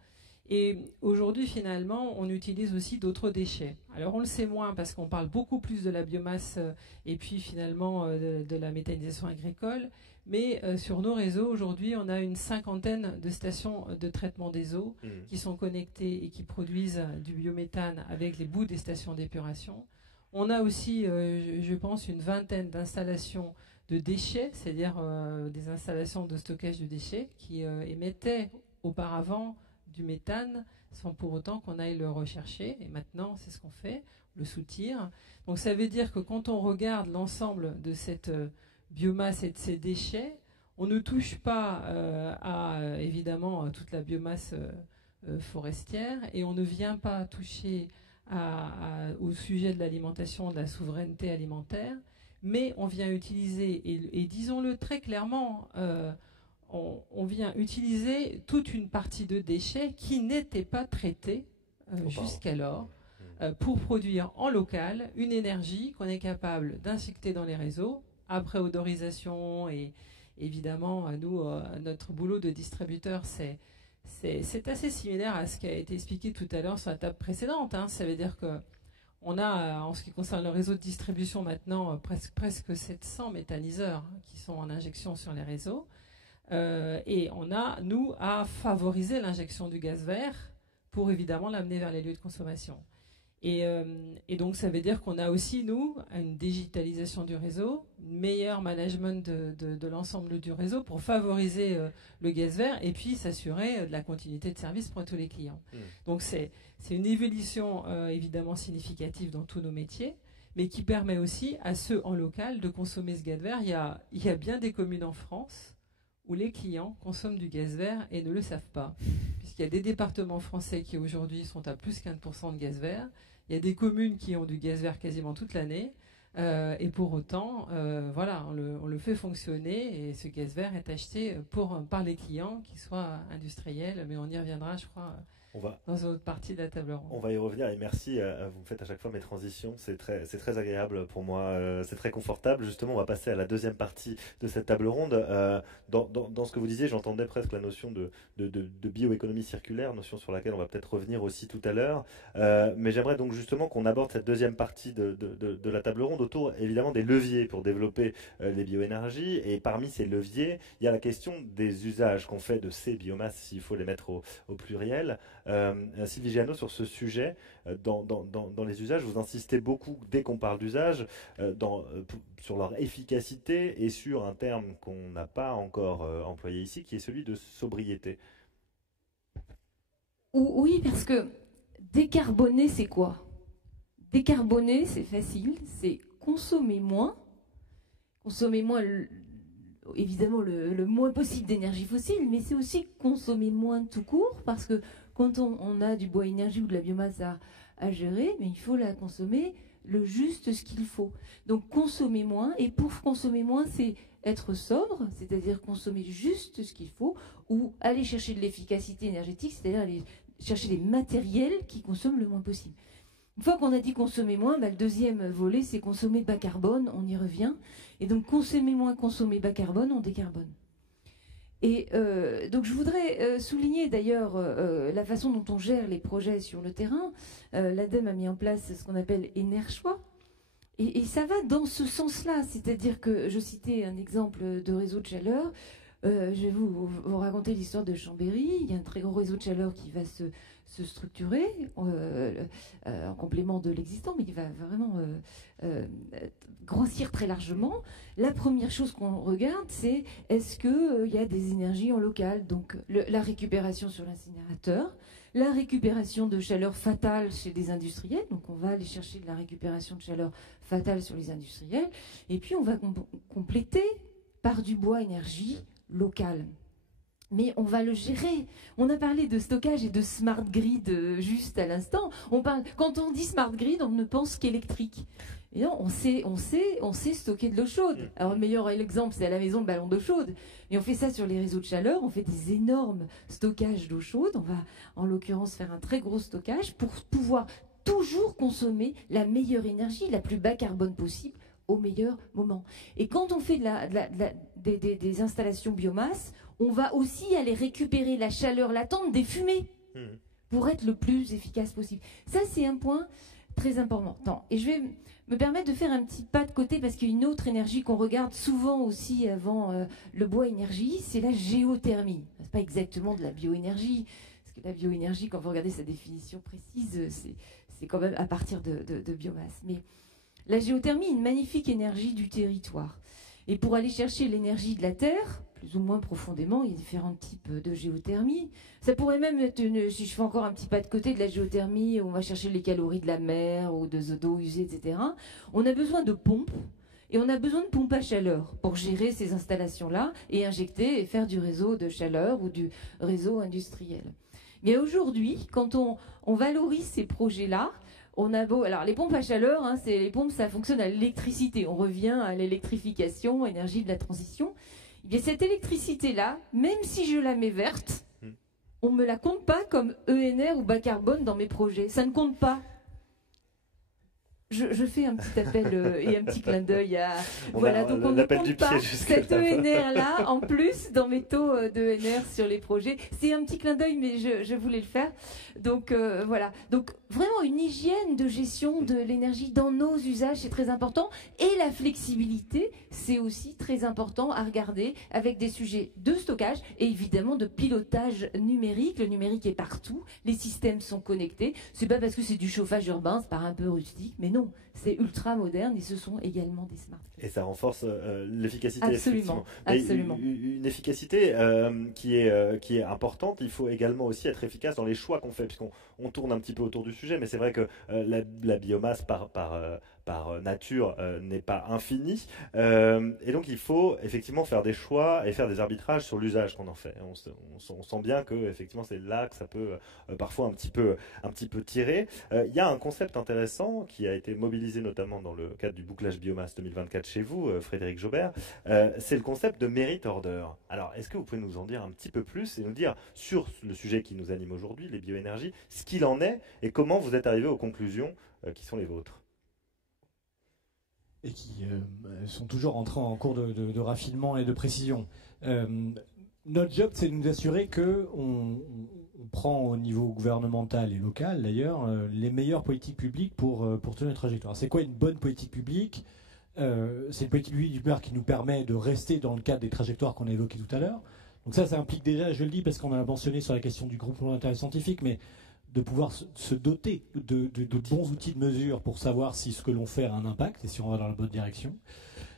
Et aujourd'hui, finalement, on utilise aussi d'autres déchets. Alors on le sait moins parce qu'on parle beaucoup plus de la biomasse et puis finalement de la méthanisation agricole. Mais sur nos réseaux, aujourd'hui, on a une 50aine de stations de traitement des eaux qui sont connectées et qui produisent du biométhane avec les bouts des stations d'épuration. On a aussi, je pense, une 20aine d'installations de déchets, c'est-à-dire des installations de stockage de déchets qui émettaient auparavant du méthane sans pour autant qu'on aille le rechercher. Et maintenant, c'est ce qu'on fait, le soutire. Donc ça veut dire que quand on regarde l'ensemble de cette biomasse et de ces déchets, on ne touche pas évidemment toute la biomasse forestière et on ne vient pas toucher au sujet de l'alimentation, de la souveraineté alimentaire, mais on vient utiliser, et disons-le très clairement, on vient utiliser toute une partie de déchets qui n'étaient pas traités jusqu'alors pour produire en local une énergie qu'on est capable d'injecter dans les réseaux après odorisation. Et évidemment, nous, notre boulot de distributeur, c'est assez similaire à ce qui a été expliqué tout à l'heure sur la table précédente. Ça veut dire que on a, en ce qui concerne le réseau de distribution maintenant, presque 700 méthaniseurs qui sont en injection sur les réseaux. Et on a, nous, à favoriser l'injection du gaz vert pour évidemment l'amener vers les lieux de consommation. Et donc ça veut dire qu'on a aussi, nous, une digitalisation du réseau, un meilleur management de l'ensemble du réseau pour favoriser le gaz vert et puis s'assurer de la continuité de service pour tous les clients. Donc c'est une évolution évidemment significative dans tous nos métiers, mais qui permet aussi à ceux en local de consommer ce gaz vert. Il y a bien des communes en France où les clients consomment du gaz vert et ne le savent pas. Puisqu'il y a des départements français qui aujourd'hui sont à plus 15% de gaz vert. Il y a des communes qui ont du gaz vert quasiment toute l'année. Et pour autant, voilà, on le fait fonctionner et ce gaz vert est acheté par les clients, qu'ils soient industriels, mais on y reviendra, je crois. dans une autre partie de la table ronde. On va y revenir et merci, vous me faites à chaque fois mes transitions, c'est très agréable pour moi, c'est très confortable. Justement, on va passer à la deuxième partie de cette table ronde. Dans ce que vous disiez, j'entendais presque la notion de bioéconomie circulaire, notion sur laquelle on va peut-être revenir aussi tout à l'heure. Mais j'aimerais donc justement qu'on aborde cette deuxième partie de la table ronde autour évidemment des leviers pour développer les bioénergies. Et parmi ces leviers, il y a la question des usages qu'on fait de ces biomasses, s'il faut les mettre au pluriel. Sylvie Giano, sur ce sujet, dans les usages, vous insistez beaucoup, dès qu'on parle d'usage, sur leur efficacité et sur un terme qu'on n'a pas encore employé ici, qui est celui de sobriété. Oui, parce que décarboner, c'est quoi? Décarboner, c'est facile, c'est consommer moins évidemment le moins possible d'énergie fossile, mais c'est aussi consommer moins tout court, parce que quand on a du bois énergie ou de la biomasse à gérer, mais il faut la consommer le juste ce qu'il faut. Donc consommer moins, et pour consommer moins, c'est être sobre, c'est-à-dire consommer juste ce qu'il faut, ou aller chercher de l'efficacité énergétique, c'est-à-dire aller chercher des matériels qui consomment le moins possible. Une fois qu'on a dit consommer moins, le deuxième volet, c'est consommer bas carbone, on y revient. Et donc consommer moins, consommer bas carbone, on décarbone. Et donc je voudrais souligner d'ailleurs la façon dont on gère les projets sur le terrain. L'ADEME a mis en place ce qu'on appelle Énerchoix. Et ça va dans ce sens-là, c'est-à-dire que je citais un exemple de réseau de chaleur. Je vais vous raconter l'histoire de Chambéry. Il y a un très gros réseau de chaleur qui va se structurer en complément de l'existant, mais il va vraiment grossir très largement. La première chose qu'on regarde, c'est est-ce qu'il y a des énergies en local, donc la récupération sur l'incinérateur, la récupération de chaleur fatale chez des industriels, donc on va aller chercher de la récupération de chaleur fatale sur les industriels, et puis on va compléter par du bois énergie local. Mais on va le gérer. On a parlé de stockage et de smart grid juste à l'instant. Quand on dit smart grid, on ne pense qu'électrique. Et non, on sait stocker de l'eau chaude. Alors le meilleur exemple, c'est à la maison le ballon d'eau chaude. Mais on fait ça sur les réseaux de chaleur, on fait des énormes stockages d'eau chaude. On va en l'occurrence faire un très gros stockage pour pouvoir toujours consommer la meilleure énergie, la plus bas carbone possible, au meilleur moment. Et quand on fait des installations biomasse, on va aussi aller récupérer la chaleur latente des fumées pour être le plus efficace possible. Ça, c'est un point très important. Et je vais me permettre de faire un petit pas de côté parce qu'il y a une autre énergie qu'on regarde souvent aussi avant le bois énergie, c'est la géothermie. C'est pas exactement de la bioénergie, parce que la bioénergie, quand vous regardez sa définition précise, c'est quand même à partir de biomasse. Mais la géothermie est une magnifique énergie du territoire. Et pour aller chercher l'énergie de la Terre, plus ou moins profondément, il y a différents types de géothermie. Ça pourrait même être, si je fais encore un petit pas de côté de la géothermie, où on va chercher les calories de la mer ou d'eau usée, etc. On a besoin de pompes, et on a besoin de pompes à chaleur pour gérer ces installations-là et injecter et faire du réseau de chaleur ou du réseau industriel. Mais aujourd'hui, quand on valorise ces projets-là, alors les pompes à chaleur, les pompes, ça fonctionne à l'électricité. On revient à l'électrification, énergie de la transition. Et bien cette électricité-là, même si je la mets verte, on ne me la compte pas comme ENR ou bas carbone dans mes projets. Ça ne compte pas. Je fais un petit appel et un petit clin d'œil à... Voilà, donc on ne compte pas cet ENR-là en plus dans mes taux d'ENR sur les projets. C'est un petit clin d'œil, mais je voulais le faire. Donc voilà. Donc vraiment une hygiène de gestion de l'énergie dans nos usages, c'est très important. Et la flexibilité, c'est aussi très important à regarder avec des sujets de stockage et évidemment de pilotage numérique. Le numérique est partout, les systèmes sont connectés. C'est pas parce que c'est du chauffage urbain, c'est pas un peu rustique, mais non, c'est ultra moderne et ce sont également des smart. Et ça renforce l'efficacité. Absolument, absolument. Une efficacité qui est importante. Il faut également aussi être efficace dans les choix qu'on fait, puisqu'on tourne un petit peu autour du sujet, mais c'est vrai que la biomasse par par nature n'est pas infini. Et donc il faut effectivement faire des choix et faire des arbitrages sur l'usage qu'on en fait. On sent bien que effectivement c'est là que ça peut parfois un petit peu tirer. Il y a un concept intéressant qui a été mobilisé notamment dans le cadre du bouclage biomasse 2024 chez vous, Frédéric Jobert. C'est le concept de merit order. Alors est-ce que vous pouvez nous en dire un petit peu plus et nous dire sur le sujet qui nous anime aujourd'hui, les bioénergies, ce qu'il en est et comment vous êtes arrivé aux conclusions qui sont les vôtres? Et qui sont toujours entrés en cours de raffinement et de précision. Notre job, c'est de nous assurer qu'on prend au niveau gouvernemental et local, d'ailleurs, les meilleures politiques publiques pour tenir une trajectoire. C'est quoi une bonne politique publique? C'est une politique publique qui nous permet de rester dans le cadre des trajectoires qu'on a évoquées tout à l'heure. Donc ça implique déjà, je le dis parce qu'on a mentionné sur la question du groupement d'intérêt scientifique, mais de pouvoir se doter de bons outils de mesure pour savoir si ce que l'on fait a un impact et si on va dans la bonne direction.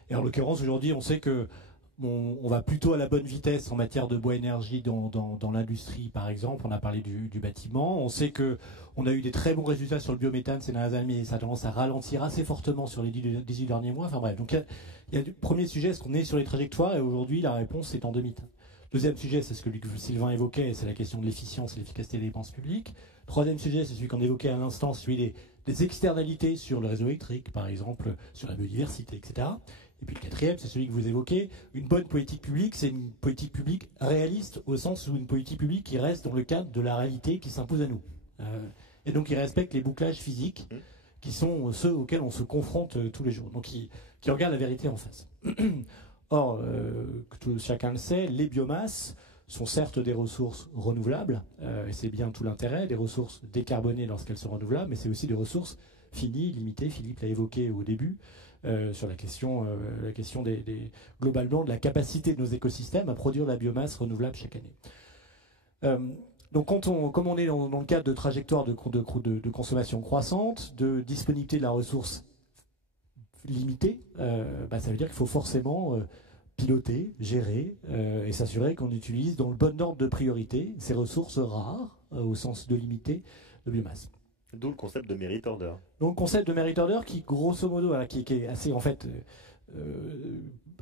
Et en l'occurrence, aujourd'hui, on sait que on va plutôt à la bonne vitesse en matière de bois énergie dans l'industrie, par exemple. On a parlé du bâtiment. On sait qu'on a eu des très bons résultats sur le biométhane ces dernières années, mais ça a tendance à ralentir assez fortement sur les 18 derniers mois. Enfin bref, donc il y a le premier sujet, est-ce qu'on est sur les trajectoires? Et aujourd'hui, la réponse est en demi-teinte. Deuxième sujet, c'est ce que Sylvain évoquait, c'est la question de l'efficience et l'efficacité des dépenses publiques. Troisième sujet, c'est celui qu'on évoquait à l'instant, celui des externalités sur le réseau électrique, par exemple, sur la biodiversité, etc. Et puis le quatrième, c'est celui que vous évoquez. Une bonne politique publique, c'est une politique publique réaliste, au sens où une politique publique qui reste dans le cadre de la réalité qui s'impose à nous. Et donc qui respecte les bouclages physiques, qui sont ceux auxquels on se confronte tous les jours. Donc qui regarde la vérité en face. Or, chacun le sait, les biomasses sont certes des ressources renouvelables, et c'est bien tout l'intérêt, des ressources décarbonées lorsqu'elles sont renouvelables, mais c'est aussi des ressources finies, limitées. Philippe l'a évoqué au début, sur la question globalement de la capacité de nos écosystèmes à produire de la biomasse renouvelable chaque année. Donc comme on est dans le cadre de trajectoires de consommation croissante, de disponibilité de la ressource limitée, ça veut dire qu'il faut forcément piloter, gérer et s'assurer qu'on utilise dans le bon ordre de priorité ces ressources rares, au sens de limité, de biomasse. D'où le concept de merit order. Donc le concept de merit order qui, grosso modo, qui est assez en fait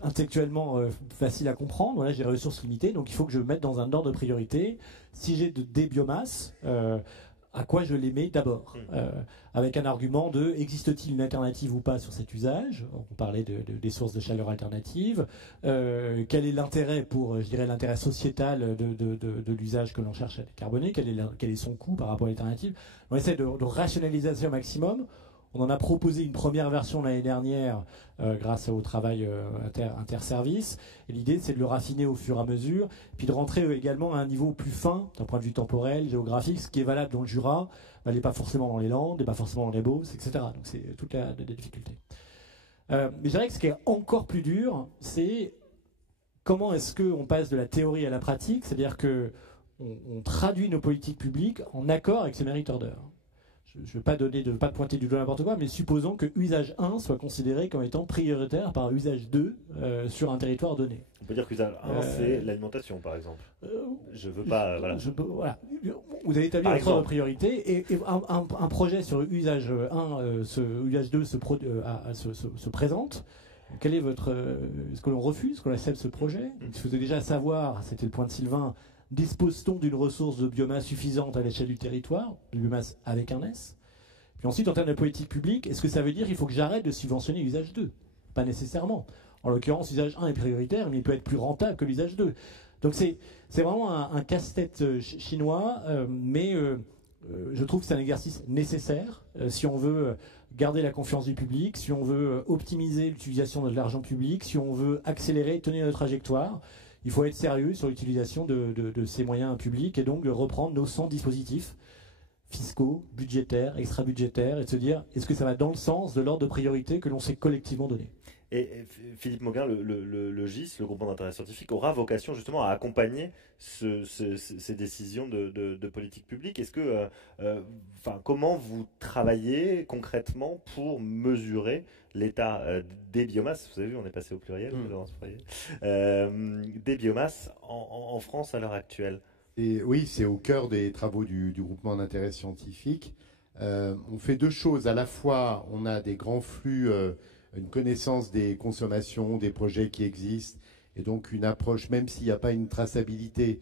intellectuellement facile à comprendre. Voilà, j'ai des ressources limitées, donc il faut que je me mette dans un ordre de priorité. Si j'ai des biomasses, à quoi je les mets d'abord, avec un argument de existe-t-il une alternative ou pas sur cet usage? On parlait des sources de chaleur alternatives. Quel est l'intérêt pour, je dirais, l'intérêt sociétal de l'usage que l'on cherche à décarboner? Quel est son coût par rapport à l'alternative? On essaie de rationaliser au maximum. On en a proposé une première version l'année dernière grâce au travail interservice. Et l'idée, c'est de le raffiner au fur et à mesure, puis de rentrer également à un niveau plus fin, d'un point de vue temporel, géographique. Ce qui est valable dans le Jura n'est pas forcément dans les Landes, n'est pas forcément dans les Beauce, etc. Donc c'est toute la difficulté. Mais je dirais que ce qui est encore plus dur, c'est comment est-ce qu'on passe de la théorie à la pratique, c'est-à-dire qu'on traduit nos politiques publiques en accord avec ces merit orders. Je ne veux pas pointer du doigt n'importe quoi, mais supposons que usage 1 soit considéré comme étant prioritaire par usage 2 sur un territoire donné. On peut dire qu'usage 1, c'est l'alimentation, par exemple. Je veux pas... Voilà. Voilà. Vous avez établi votre priorité, et un projet sur usage 1, usage 2 se présente. Quel est est-ce que l'on refuse, est-ce qu'on accepte ce projet? Il faut déjà savoir, c'était le point de Sylvain, dispose-t-on d'une ressource de biomasse suffisante à l'échelle du territoire, de biomasse avec un S? Puis ensuite, en termes de politique publique, est-ce que ça veut dire qu'il faut que j'arrête de subventionner l'usage 2? Pas nécessairement. En l'occurrence, l'usage 1 est prioritaire, mais il peut être plus rentable que l'usage 2. Donc c'est vraiment un casse-tête chinois, mais je trouve que c'est un exercice nécessaire si on veut garder la confiance du public, si on veut optimiser l'utilisation de l'argent public, si on veut accélérer, tenir notre trajectoire. Il faut être sérieux sur l'utilisation de ces moyens publics et donc de reprendre nos 100 dispositifs fiscaux, budgétaires, extra-budgétaires et de se dire est-ce que ça va dans le sens de l'ordre de priorité que l'on s'est collectivement donné. Et Philippe Mauguin, le GIS, le groupement d'intérêt scientifique, aura vocation justement à accompagner ces décisions de politique publique. Est-ce que, comment vous travaillez concrètement pour mesurer l'état des biomasses? Vous avez vu, on est passé au pluriel, des biomasses en France à l'heure actuelle. Et oui, c'est au cœur des travaux du groupement d'intérêt scientifique. On fait deux choses. À la fois, on a des grands flux, une connaissance des consommations, des projets qui existent, et donc une approche, même s'il n'y a pas une traçabilité,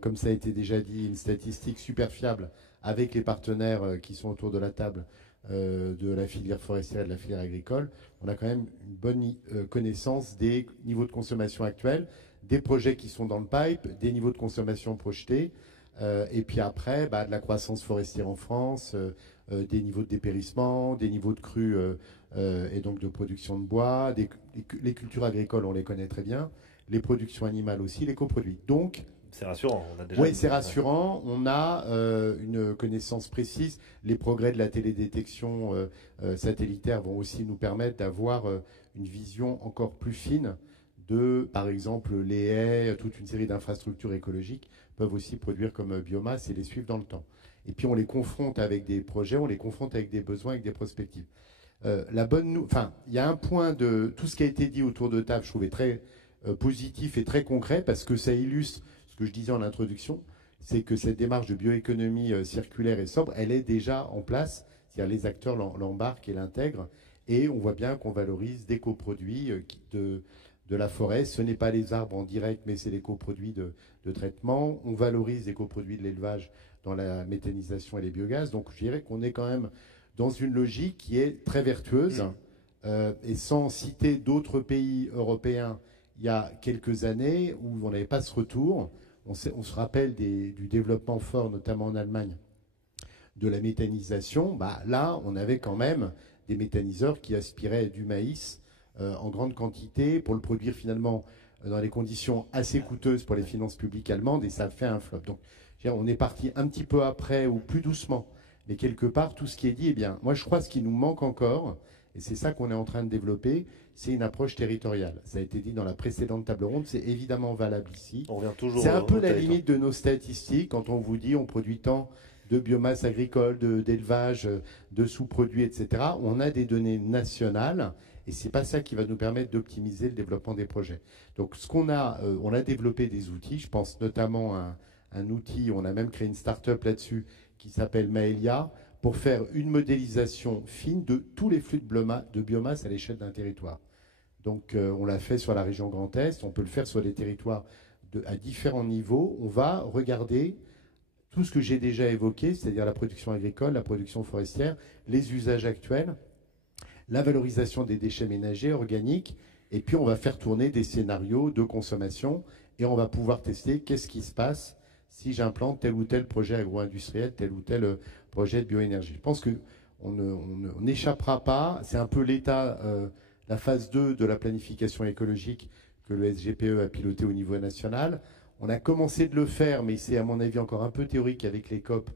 comme ça a été déjà dit, une statistique super fiable avec les partenaires qui sont autour de la table de la filière forestière et de la filière agricole, on a quand même une bonne connaissance des niveaux de consommation actuels, des projets qui sont dans le pipe, des niveaux de consommation projetés, et puis après, de la croissance forestière en France, des niveaux de dépérissement, des niveaux de crues et donc de production de bois, les cultures agricoles, on les connaît très bien, les productions animales aussi, les coproduits. Donc, c'est rassurant. Oui, c'est rassurant. On a une connaissance précise. Les progrès de la télédétection satellitaire vont aussi nous permettre d'avoir une vision encore plus fine de, par exemple, les haies, toute une série d'infrastructures écologiques peuvent aussi produire comme biomasse et les suivre dans le temps. Et puis on les confronte avec des projets, on les confronte avec des besoins, avec des perspectives. Il y a un point de tout ce qui a été dit autour de table, je trouvais très positif et très concret parce que ça illustre ce que je disais en introduction, c'est que cette démarche de bioéconomie circulaire et sobre, elle est déjà en place, c'est-à-dire les acteurs l'embarquent et l'intègrent, et on voit bien qu'on valorise des coproduits de la forêt. Ce n'est pas les arbres en direct, mais c'est les coproduits de traitement. On valorise les coproduits de l'élevage dans la méthanisation et les biogaz. Donc je dirais qu'on est quand même dans une logique qui est très vertueuse. Et sans citer d'autres pays européens, il y a quelques années où on n'avait pas ce retour. On se rappelle du développement fort, notamment en Allemagne, de la méthanisation. Là, on avait quand même des méthaniseurs qui aspiraient du maïs en grande quantité pour le produire finalement dans des conditions assez coûteuses pour les finances publiques allemandes, et ça fait un flop. Donc, on est parti un petit peu après ou plus doucement, mais quelque part, tout ce qui est dit, moi je crois que ce qui nous manque encore, et c'est ça qu'on est en train de développer, c'est une approche territoriale. Ça a été dit dans la précédente table ronde, c'est évidemment valable ici. On revient toujours. C'est un peu la limite de nos statistiques quand on vous dit on produit tant de biomasse agricole, d'élevage, de sous-produits, etc. On a des données nationales et c'est pas ça qui va nous permettre d'optimiser le développement des projets. Donc ce qu'on a, on a développé des outils. Je pense notamment à un outil, on a même créé une start-up là-dessus qui s'appelle Maëlia, pour faire une modélisation fine de tous les flux de biomasse à l'échelle d'un territoire. Donc on l'a fait sur la région Grand Est, on peut le faire sur des territoires à différents niveaux. On va regarder tout ce que j'ai déjà évoqué, c'est-à-dire la production agricole, la production forestière, les usages actuels, la valorisation des déchets ménagers, organiques, et puis on va faire tourner des scénarios de consommation et on va pouvoir tester qu'est-ce qui se passe si j'implante tel ou tel projet agro-industriel, tel ou tel projet de bioénergie. Je pense qu'on n'échappera pas, c'est un peu l'état, la phase 2 de la planification écologique que le SGPE a piloté au niveau national. On a commencé de le faire, mais c'est à mon avis encore un peu théorique avec les COP,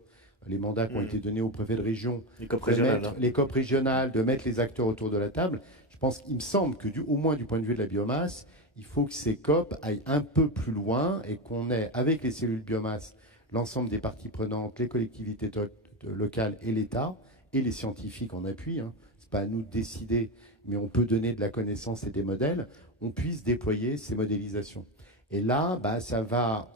les mandats qui ont été donnés aux préfets de région, les COP régionales, les COP régionales, de mettre les acteurs autour de la table. Je pense qu'il me semble que, au moins du point de vue de la biomasse, il faut que ces COP aillent un peu plus loin et qu'on ait, avec les cellules biomasse, l'ensemble des parties prenantes, les collectivités locales et l'État, et les scientifiques en appui. Ce n'est pas à nous de décider, mais on peut donner de la connaissance et des modèles. On puisse déployer ces modélisations. Et là,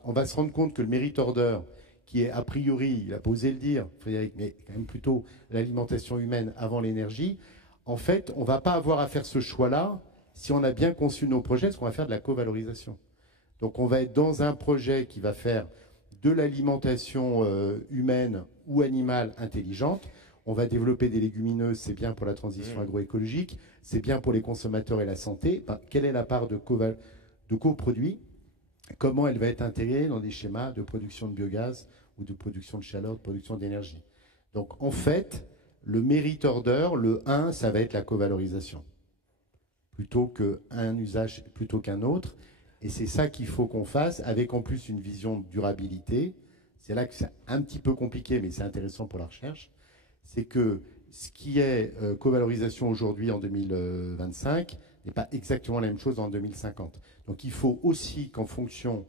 on va se rendre compte que le merit order, qui est a priori, il a pas osé le dire, Frédéric, mais quand même plutôt l'alimentation humaine avant l'énergie, en fait, on ne va pas avoir à faire ce choix-là si on a bien conçu nos projets, parce qu'on va faire de la co-valorisation. Donc on va être dans un projet qui va faire de l'alimentation humaine ou animale intelligente. On va développer des légumineuses, c'est bien pour la transition agroécologique, c'est bien pour les consommateurs et la santé. Quelle est la part de coproduits? Comment elle va être intégrée dans des schémas de production de biogaz ou de production de chaleur, de production d'énergie? Donc en fait, le merit order, le 1, ça va être la covalorisation, plutôt qu'un usage plutôt qu'un autre. Et c'est ça qu'il faut qu'on fasse, avec en plus une vision de durabilité. C'est là que c'est un petit peu compliqué, mais c'est intéressant pour la recherche. C'est que ce qui est covalorisation aujourd'hui en 2025 n'est pas exactement la même chose en 2050. Donc il faut aussi qu'en fonction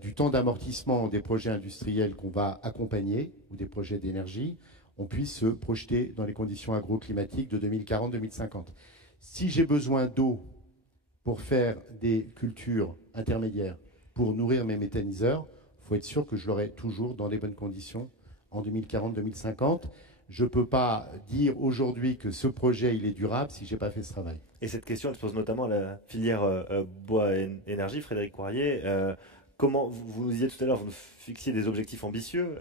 du temps d'amortissement des projets industriels qu'on va accompagner, ou des projets d'énergie, on puisse se projeter dans les conditions agroclimatiques de 2040-2050. Si j'ai besoin d'eau pour faire des cultures intermédiaires, pour nourrir mes méthaniseurs, il faut être sûr que je l'aurai toujours dans les bonnes conditions en 2040-2050. je ne peux pas dire aujourd'hui que ce projet il est durable si je n'ai pas fait ce travail. Et cette question, elle se pose notamment à la filière bois et énergie. Frédéric Coirier, comment vous nous disiez tout à l'heure, vous nous fixiez des objectifs ambitieux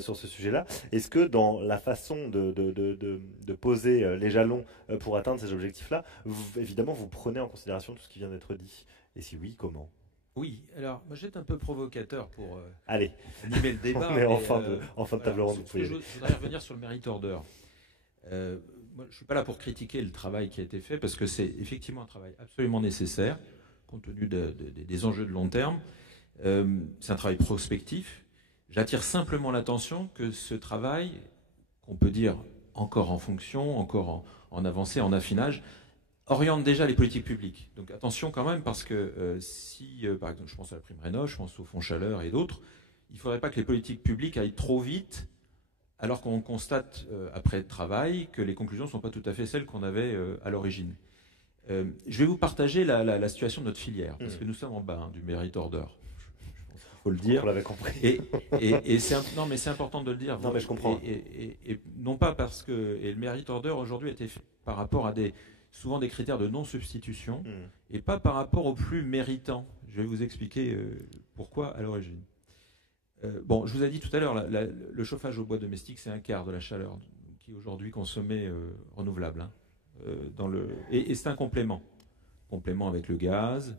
sur ce sujet-là. Est-ce que dans la façon de poser les jalons pour atteindre ces objectifs-là, évidemment, vous prenez en considération tout ce qui vient d'être dit? Et si oui, comment? Oui, alors moi j'étais un peu provocateur pour Allez, animer le débat. on est en fin de table ronde. Je voudrais revenir sur le merit order. Moi, je ne suis pas là pour critiquer le travail qui a été fait, parce que c'est effectivement un travail absolument nécessaire, compte tenu des enjeux de long terme. C'est un travail prospectif. J'attire simplement l'attention que ce travail, qu'on peut dire encore en fonction, encore en avancée, en affinage, oriente déjà les politiques publiques. Donc attention quand même, parce que par exemple, je pense à la prime Rénov', je pense au fonds chaleur et d'autres, il ne faudrait pas que les politiques publiques aillent trop vite, alors qu'on constate, après travail, que les conclusions ne sont pas tout à fait celles qu'on avait à l'origine. Je vais vous partager la situation de notre filière, parce que nous sommes en bas du merit order. Je pense qu'il faut le dire. On l'avait compris. Et non, mais c'est important de le dire. Non, mais je comprends. Et non pas parce que... Et le merit order, aujourd'hui, a été fait par rapport à souvent des critères de non-substitution, et pas par rapport aux plus méritants. Je vais vous expliquer pourquoi à l'origine. Bon, je vous ai dit tout à l'heure, le chauffage au bois domestique, c'est un quart de la chaleur qui est aujourd'hui consommée renouvelable. Hein, et c'est un complément. Complément avec le gaz,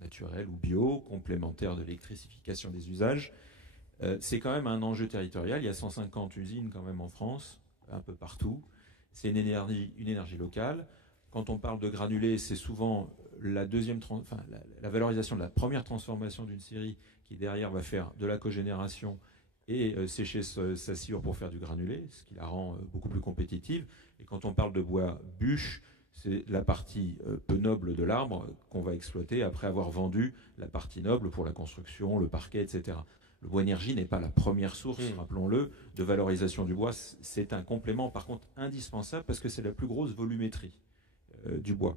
naturel ou bio, complémentaire de l'électrification des usages. C'est quand même un enjeu territorial. Il y a 150 usines quand même en France, un peu partout. C'est une énergie locale. Quand on parle de granulés, c'est souvent la valorisation de la première transformation d'une scierie qui derrière va faire de la cogénération et sécher sa sciure pour faire du granulé, ce qui la rend beaucoup plus compétitive. Et quand on parle de bois bûche, c'est la partie peu noble de l'arbre qu'on va exploiter après avoir vendu la partie noble pour la construction, le parquet, etc. Le bois énergie n'est pas la première source, rappelons-le, de valorisation du bois. C'est un complément, par contre, indispensable parce que c'est la plus grosse volumétrie du bois.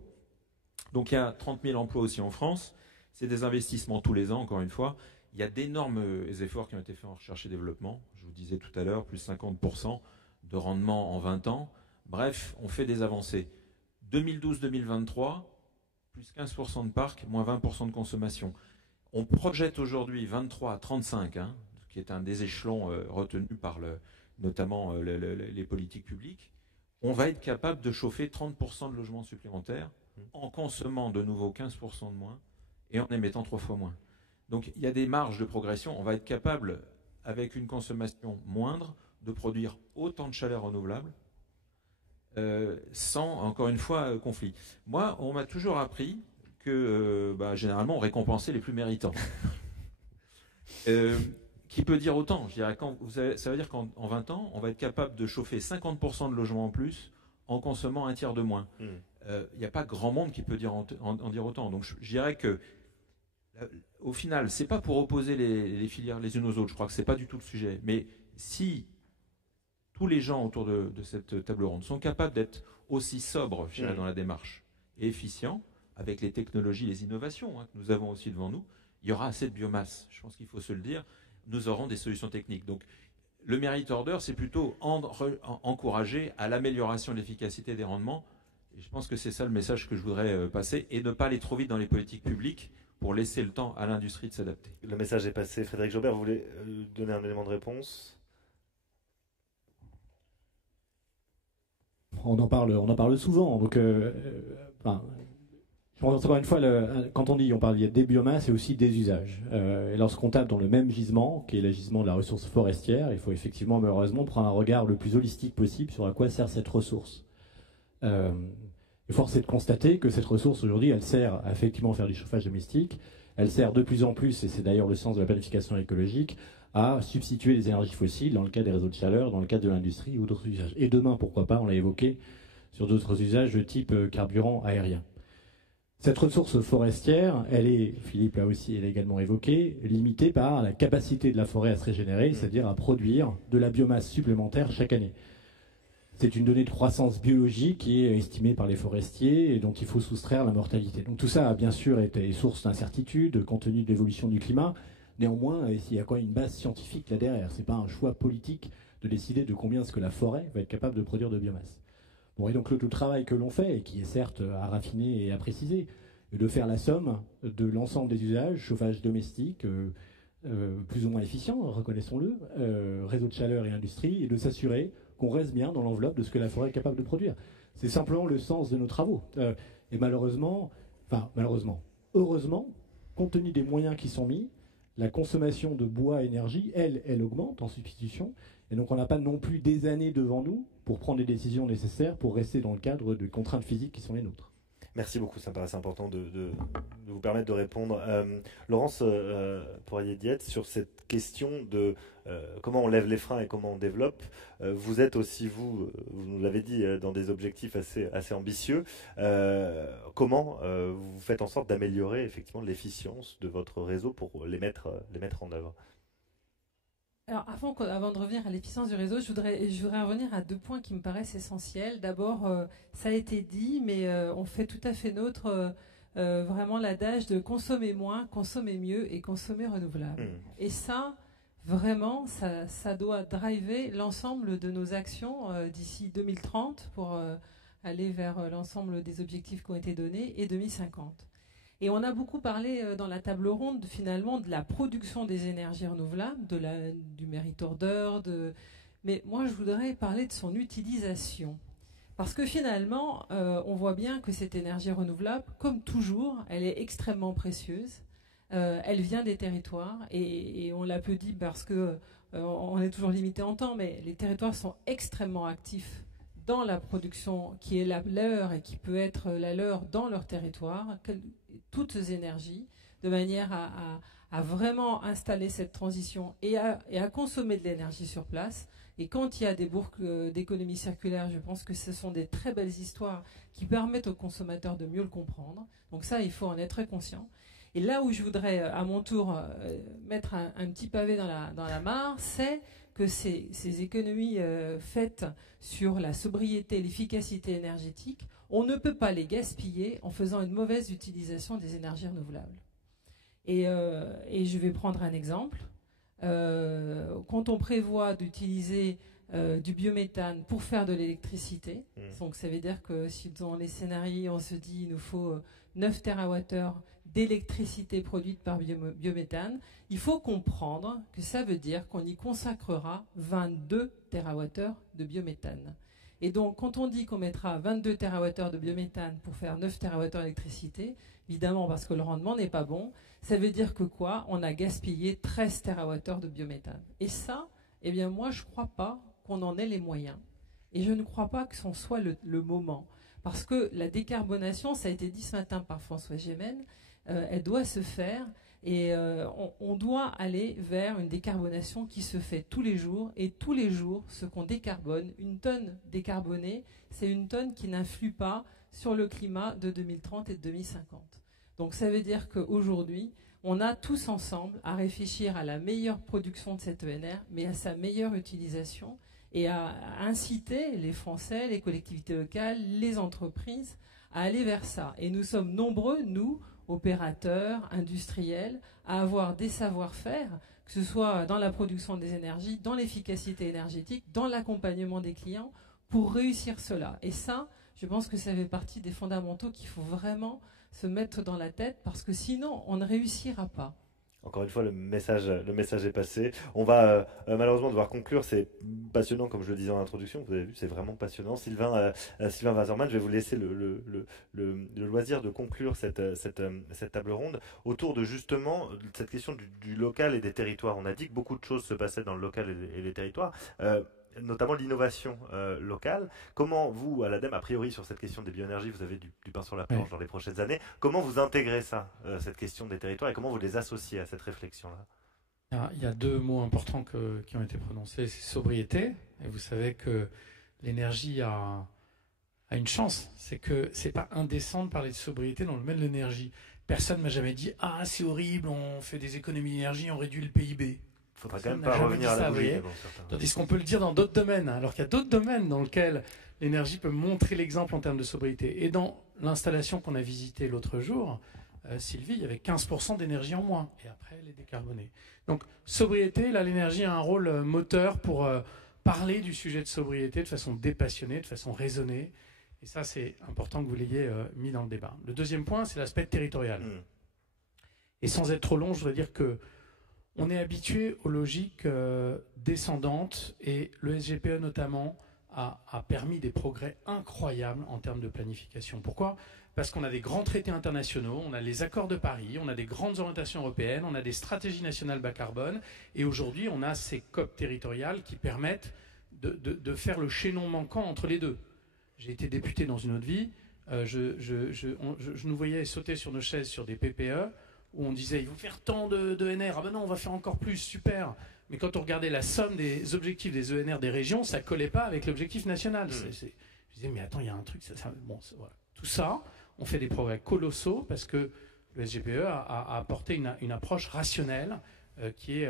Donc il y a 30 000 emplois aussi en France. C'est des investissements tous les ans, encore une fois. Il y a d'énormes efforts qui ont été faits en recherche et développement. Je vous disais tout à l'heure, plus 50% de rendement en 20 ans. Bref, on fait des avancées. 2012-2023, plus 15% de parc, moins 20% de consommation. On projette aujourd'hui 23 à 35, qui est un des échelons retenus par notamment les politiques publiques. On va être capable de chauffer 30% de logements supplémentaires en consommant de nouveau 15% de moins et en émettant 3 fois moins. Donc il y a des marges de progression. On va être capable, avec une consommation moindre, de produire autant de chaleur renouvelable sans, encore une fois, conflit. Moi, on m'a toujours appris que généralement on récompensait les plus méritants. Qui peut dire autant? Je dirais, ça veut dire qu'en 20 ans, on va être capable de chauffer 50% de logements en plus en consommant un tiers de moins. Il n'y a pas grand monde qui peut en dire autant. Donc je dirais que au final, c'est pas pour opposer les filières les unes aux autres. Je crois que c'est pas du tout le sujet. Mais si tous les gens autour de cette table ronde sont capables d'être aussi sobres dans la démarche et efficients avec les technologies, les innovations que nous avons aussi devant nous, il y aura assez de biomasse. Je pense qu'il faut se le dire. Nous aurons des solutions techniques. Donc, le merit order, c'est plutôt encourager à l'amélioration de l'efficacité des rendements. Et je pense que c'est ça le message que je voudrais passer, et ne pas aller trop vite dans les politiques publiques pour laisser le temps à l'industrie de s'adapter. Le message est passé. Frédéric Jobert, vous voulez donner un élément de réponse? On en parle souvent. Donc, encore une fois, quand on parle des biomasses et aussi des usages. Et lorsqu'on tape dans le même gisement, qui est le gisement de la ressource forestière, il faut effectivement, malheureusement, prendre un regard le plus holistique possible sur à quoi sert cette ressource. Et force est de constater que cette ressource, aujourd'hui, elle sert à effectivement faire du chauffage domestique. Elle sert de plus en plus, et c'est d'ailleurs le sens de la planification écologique, à substituer les énergies fossiles dans le cas des réseaux de chaleur, dans le cadre de l'industrie ou d'autres usages. Et demain, pourquoi pas, on l'a évoqué, sur d'autres usages de type carburant aérien. Cette ressource forestière, elle est, Philippe l'a également évoqué, limitée par la capacité de la forêt à se régénérer, c'est-à-dire à produire de la biomasse supplémentaire chaque année. C'est une donnée de croissance biologique qui est estimée par les forestiers et dont il faut soustraire la mortalité. Donc tout ça a bien sûr été source d'incertitude compte tenu de l'évolution du climat. Néanmoins, il y a quoi une base scientifique là derrière. C'est pas un choix politique de décider de combien est-ce que la forêt va être capable de produire de biomasse. Bon, et donc le travail que l'on fait, et qui est certes à raffiner et à préciser, est de faire la somme de l'ensemble des usages, chauffage domestique, plus ou moins efficient, reconnaissons-le, réseau de chaleur et industrie, et de s'assurer qu'on reste bien dans l'enveloppe de ce que la forêt est capable de produire. C'est simplement le sens de nos travaux. Et heureusement, compte tenu des moyens qui sont mis, la consommation de bois énergie, elle augmente en substitution. Et donc on n'a pas non plus des années devant nous pour prendre les décisions nécessaires pour rester dans le cadre de contraintes physiques qui sont les nôtres. Merci beaucoup, ça me paraissait important de vous permettre de répondre. Laurence Poirier-Dietz, sur cette question de comment on lève les freins et comment on développe, vous êtes aussi, vous nous l'avez dit, dans des objectifs assez ambitieux. Comment vous faites en sorte d'améliorer effectivement l'efficience de votre réseau pour les mettre en œuvre? Alors, avant de revenir à l'efficience du réseau, je voudrais revenir à 2 points qui me paraissent essentiels. D'abord, ça a été dit, mais on fait tout à fait nôtre vraiment l'adage de consommer moins, consommer mieux et consommer renouvelable. Et ça, vraiment, ça doit driver l'ensemble de nos actions d'ici 2030 pour aller vers l'ensemble des objectifs qui ont été donnés et 2050. Et on a beaucoup parlé dans la table ronde finalement de la production des énergies renouvelables, du merit order, mais moi je voudrais parler de son utilisation. Parce que finalement, on voit bien que cette énergie renouvelable, comme toujours, elle est extrêmement précieuse. Elle vient des territoires et on l'a peu dit parce que on est toujours limité en temps, mais les territoires sont extrêmement actifs dans la production qui est la leur et qui peut être la leur dans leur territoire, toutes ces énergies, de manière à vraiment installer cette transition et à consommer de l'énergie sur place. Et quand il y a des bourgs d'économie circulaire, je pense que ce sont des très belles histoires qui permettent aux consommateurs de mieux le comprendre. Donc ça, il faut en être très conscient. Et là où je voudrais à mon tour mettre un petit pavé dans la mare, c'est que ces économies faites sur la sobriété, l'efficacité énergétique, on ne peut pas les gaspiller en faisant une mauvaise utilisation des énergies renouvelables. Et je vais prendre un exemple. Quand on prévoit d'utiliser du biométhane pour faire de l'électricité, donc ça veut dire que si dans les scénarios on se dit il nous faut 9 TWh d'électricité produite par biométhane, il faut comprendre que ça veut dire qu'on y consacrera 22 TWh de biométhane. Et donc, quand on dit qu'on mettra 22 TWh de biométhane pour faire 9 TWh d'électricité, évidemment parce que le rendement n'est pas bon, ça veut dire que quoi? On a gaspillé 13 TWh de biométhane. Et ça, eh bien moi, je ne crois pas qu'on en ait les moyens. Et je ne crois pas que ce soit le moment. Parce que la décarbonation, ça a été dit ce matin par François Gémen, elle doit se faire et on doit aller vers une décarbonation qui se fait tous les jours. Et tous les jours, ce qu'on décarbone, une tonne décarbonée, c'est une tonne qui n'influe pas sur le climat de 2030 et de 2050. Donc ça veut dire qu'aujourd'hui, on a tous ensemble à réfléchir à la meilleure production de cette ENR, mais à sa meilleure utilisation et à inciter les Français, les collectivités locales, les entreprises à aller vers ça. Et nous sommes nombreux, nous, opérateurs, industriels, à avoir des savoir-faire, que ce soit dans la production des énergies, dans l'efficacité énergétique, dans l'accompagnement des clients, pour réussir cela. Et ça, je pense que ça fait partie des fondamentaux qu'il faut vraiment se mettre dans la tête, parce que sinon, on ne réussira pas. Encore une fois, le message est passé. On va malheureusement devoir conclure. C'est passionnant, comme je le disais en introduction. Vous avez vu, c'est vraiment passionnant. Sylvain Waserman, je vais vous laisser le loisir de conclure cette table ronde autour de justement cette question du local et des territoires. On a dit que beaucoup de choses se passaient dans le local et les territoires. Notamment l'innovation locale. Comment vous, à l'ADEME, a priori sur cette question des bioénergies, vous avez du pain sur la planche dans les prochaines années, comment vous intégrez ça, cette question des territoires, et comment vous les associez à cette réflexion-là? Il y a 2 mots importants qui ont été prononcés, c'est sobriété, et vous savez que l'énergie a une chance, c'est que c'est pas indécent de parler de sobriété dans le domaine de l'énergie. Personne ne m'a jamais dit « Ah, c'est horrible, on fait des économies d'énergie, on réduit le PIB ». Il ne faudra quand même pas revenir à la bougie. Tandis qu'on peut le dire dans d'autres domaines, alors qu'il y a d'autres domaines dans lesquels l'énergie peut montrer l'exemple en termes de sobriété. Et dans l'installation qu'on a visitée l'autre jour, Sylvie, il y avait 15% d'énergie en moins. Et après, elle est décarbonée. Donc, sobriété, là, l'énergie a un rôle moteur pour parler du sujet de sobriété de façon dépassionnée, de façon raisonnée. Et ça, c'est important que vous l'ayez mis dans le débat. Le deuxième point, c'est l'aspect territorial. Et sans être trop long, je voudrais dire que on est habitué aux logiques descendantes, et le SGPE notamment a permis des progrès incroyables en termes de planification. Pourquoi ? Parce qu'on a des grands traités internationaux, on a les accords de Paris, on a des grandes orientations européennes, on a des stratégies nationales bas carbone, et aujourd'hui on a ces COP territoriales qui permettent de faire le chaînon manquant entre les deux. J'ai été député dans une autre vie, je nous voyais sauter sur nos chaises sur des PPE, où on disait il faut faire tant d'ENR, ah ben non on va faire encore plus, super. Mais quand on regardait la somme des objectifs des ENR des régions, ça ne collait pas avec l'objectif national. Je disais mais attends, il y a un truc, bon, voilà. Tout ça, on fait des progrès colossaux parce que le SGPE a apporté une approche rationnelle qui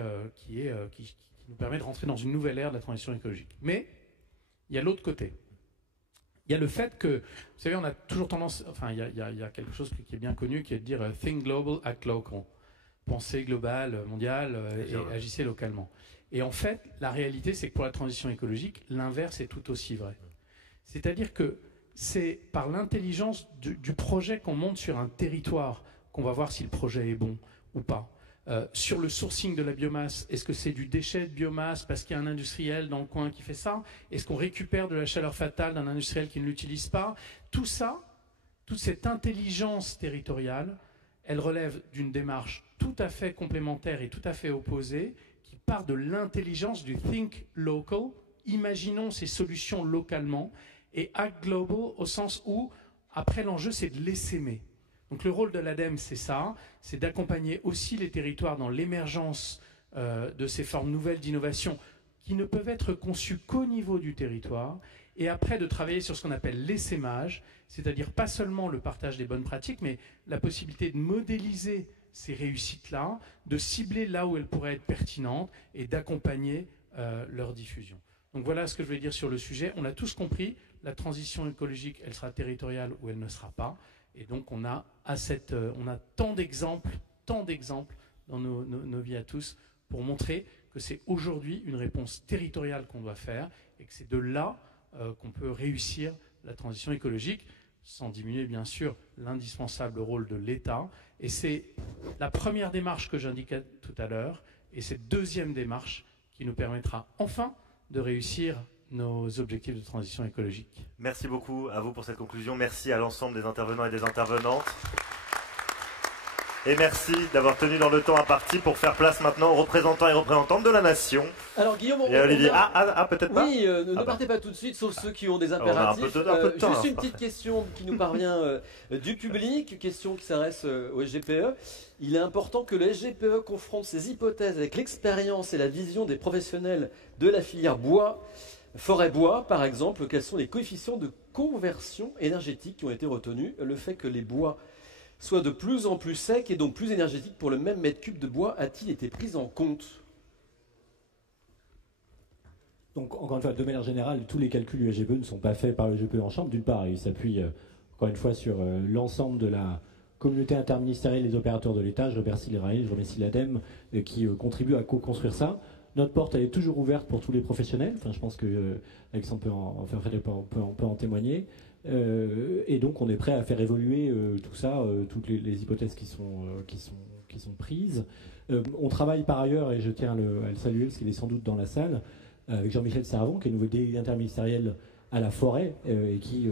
nous permet de rentrer dans une nouvelle ère de la transition écologique. Mais il y a l'autre côté. Il y a le fait que, vous savez, on a toujours tendance, enfin, il y a quelque chose qui est bien connu, qui est de dire think global, act local. Pensez globale, mondiale, et agissez localement. Et en fait, la réalité, c'est que pour la transition écologique, l'inverse est tout aussi vrai. C'est-à-dire que c'est par l'intelligence du projet qu'on monte sur un territoire qu'on va voir si le projet est bon ou pas. Sur le sourcing de la biomasse, est-ce que c'est du déchet de biomasse parce qu'il y a un industriel dans le coin qui fait ça? Est-ce qu'on récupère de la chaleur fatale d'un industriel qui ne l'utilise pas? Tout ça, toute cette intelligence territoriale, elle relève d'une démarche tout à fait complémentaire et tout à fait opposée, qui part de l'intelligence du think local, imaginons ces solutions localement, et act global au sens où, après l'enjeu, c'est de l'essaimer. Donc le rôle de l'ADEME, c'est ça, c'est d'accompagner aussi les territoires dans l'émergence de ces formes nouvelles d'innovation qui ne peuvent être conçues qu'au niveau du territoire, et après de travailler sur ce qu'on appelle l'essaimage, c'est-à-dire pas seulement le partage des bonnes pratiques, mais la possibilité de modéliser ces réussites-là, de cibler là où elles pourraient être pertinentes et d'accompagner leur diffusion. Donc voilà ce que je vais dire sur le sujet. On a tous compris, la transition écologique, elle sera territoriale ou elle ne sera pas. Et donc on a tant d'exemples dans nos vies à tous pour montrer que c'est aujourd'hui une réponse territoriale qu'on doit faire et que c'est de là qu'on peut réussir la transition écologique, sans diminuer bien sûr l'indispensable rôle de l'État. Et c'est la première démarche que j'indiquais tout à l'heure, et cette deuxième démarche qui nous permettra enfin de réussir nos objectifs de transition écologique. Merci beaucoup à vous pour cette conclusion. Merci à l'ensemble des intervenants et des intervenantes. Et merci d'avoir tenu dans le temps imparti pour faire place maintenant aux représentants et représentantes de la nation. Alors Guillaume, et Olivier. Peut-être pas. Oui, ne partez pas tout de suite, sauf ceux qui ont des impératifs. Juste une petite question qui nous parvient du public, question qui s'adresse au SGPE. Il est important que le SGPE confronte ses hypothèses avec l'expérience et la vision des professionnels de la filière bois, forêt-bois par exemple. Quels sont les coefficients de conversion énergétique qui ont été retenus? Le fait que les bois soit de plus en plus sec et donc plus énergétique pour le même mètre cube de bois a-t-il été pris en compte? Donc, encore une fois, de manière générale, tous les calculs du SGPE ne sont pas faits par le SGPE en chambre. D'une part, il s'appuie, encore une fois, sur l'ensemble de la communauté interministérielle des opérateurs de l'État. Je remercie les RAE, je remercie l'ADEME qui contribuent à co-construire ça. Notre porte, elle est toujours ouverte pour tous les professionnels. Enfin, je pense que Alexandre peut en témoigner. Et donc on est prêt à faire évoluer tout ça, toutes les hypothèses qui sont prises. On travaille par ailleurs, et je tiens à le saluer parce qu'il est sans doute dans la salle, avec Jean-Michel Servon, qui est nouveau délégué interministériel à la forêt et qui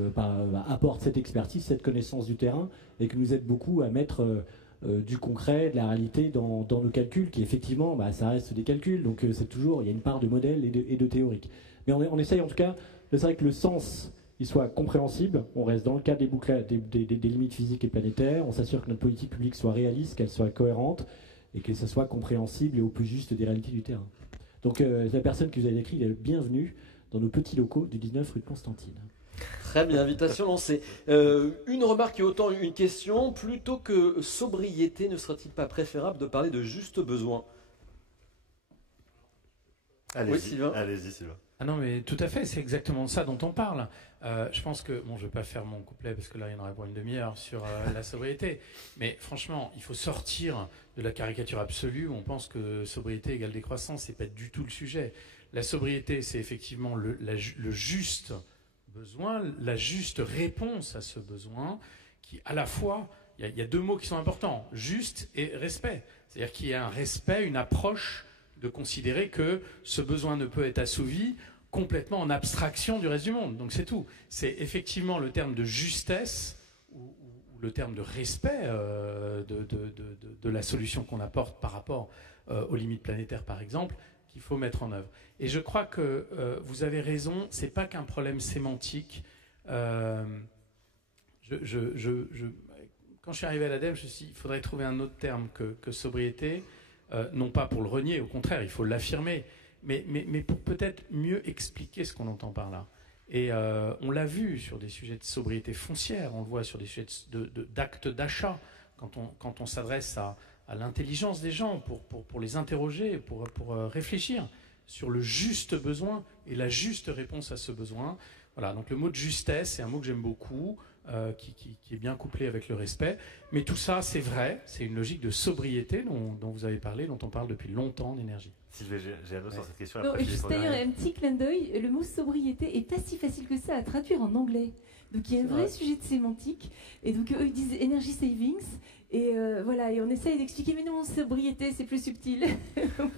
apporte cette expertise, cette connaissance du terrain et qui nous aide beaucoup à mettre du concret, de la réalité dans nos calculs, qui effectivement, ça reste des calculs, donc c'est toujours, il y a une part de modèle et de théorique. Mais on essaye en tout cas, c'est vrai que le sens il soit compréhensible, on reste dans le cadre des limites physiques et planétaires, on s'assure que notre politique publique soit réaliste, qu'elle soit cohérente et que ça soit compréhensible et au plus juste des réalités du terrain. Donc la personne que vous avez décrite est bienvenue dans nos petits locaux du 19 rue de Constantine. Très bien, invitation lancée. Une remarque et autant une question, plutôt que sobriété, ne serait-il pas préférable de parler de juste besoin? Allez-y, Sylvain. Ah non, mais tout à fait, c'est exactement de ça dont on parle. Je pense que, bon, je ne vais pas faire mon couplet parce que là, il y en aurait pour une demi-heure sur la sobriété. Mais franchement, il faut sortir de la caricature absolue où on pense que sobriété égale décroissance. Ce n'est pas du tout le sujet. La sobriété, c'est effectivement le juste besoin, la juste réponse à ce besoin, qui à la fois, il y a deux mots qui sont importants, juste et respect. C'est-à-dire qu'il y a un respect, une approche de considérer que ce besoin ne peut être assouvi complètement en abstraction du reste du monde. Donc c'est tout. C'est effectivement le terme de justesse ou le terme de respect de la solution qu'on apporte par rapport aux limites planétaires, par exemple, qu'il faut mettre en œuvre. Et je crois que vous avez raison, c'est pas qu'un problème sémantique. Quand je suis arrivé à l'ADEME, je me suis dit, il faudrait trouver un autre terme que sobriété, non pas pour le renier, au contraire, il faut l'affirmer, mais pour peut-être mieux expliquer ce qu'on entend par là. Et on l'a vu sur des sujets de sobriété foncière, on le voit sur des sujets d'actes d'achat, quand on s'adresse à l'intelligence des gens pour les interroger, pour réfléchir sur le juste besoin et la juste réponse à ce besoin. Voilà, donc le mot de justesse, c'est un mot que j'aime beaucoup, qui est bien couplé avec le respect. Mais tout ça, c'est vrai, c'est une logique de sobriété dont vous avez parlé, dont on parle depuis longtemps en énergie. Sylvie, j'ai un mot sur cette question. Non, juste d'ailleurs, un petit clin d'œil, le mot sobriété est pas si facile que ça à traduire en anglais. Donc il y a un vrai sujet de sémantique. Et donc eux, ils disent energy savings. Et voilà, et on essaye d'expliquer, mais non, sobriété, c'est plus subtil.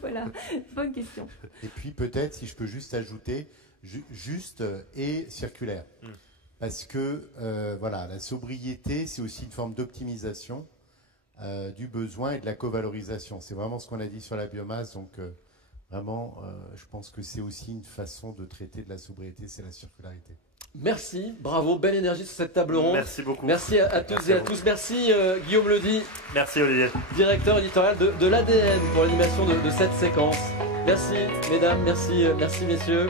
Voilà, bonne question. Et puis peut-être, si je peux juste ajouter, juste et circulaire. Parce que voilà, la sobriété, c'est aussi une forme d'optimisation du besoin et de la covalorisation. C'est vraiment ce qu'on a dit sur la biomasse. Donc vraiment, je pense que c'est aussi une façon de traiter de la sobriété, c'est la circularité. Merci, bravo, belle énergie sur cette table ronde. Merci beaucoup. Merci à toutes et à tous. Merci Guillaume Ledy. Merci Olivier. Directeur éditorial de l'ADN pour l'animation de cette séquence. Merci mesdames, merci messieurs.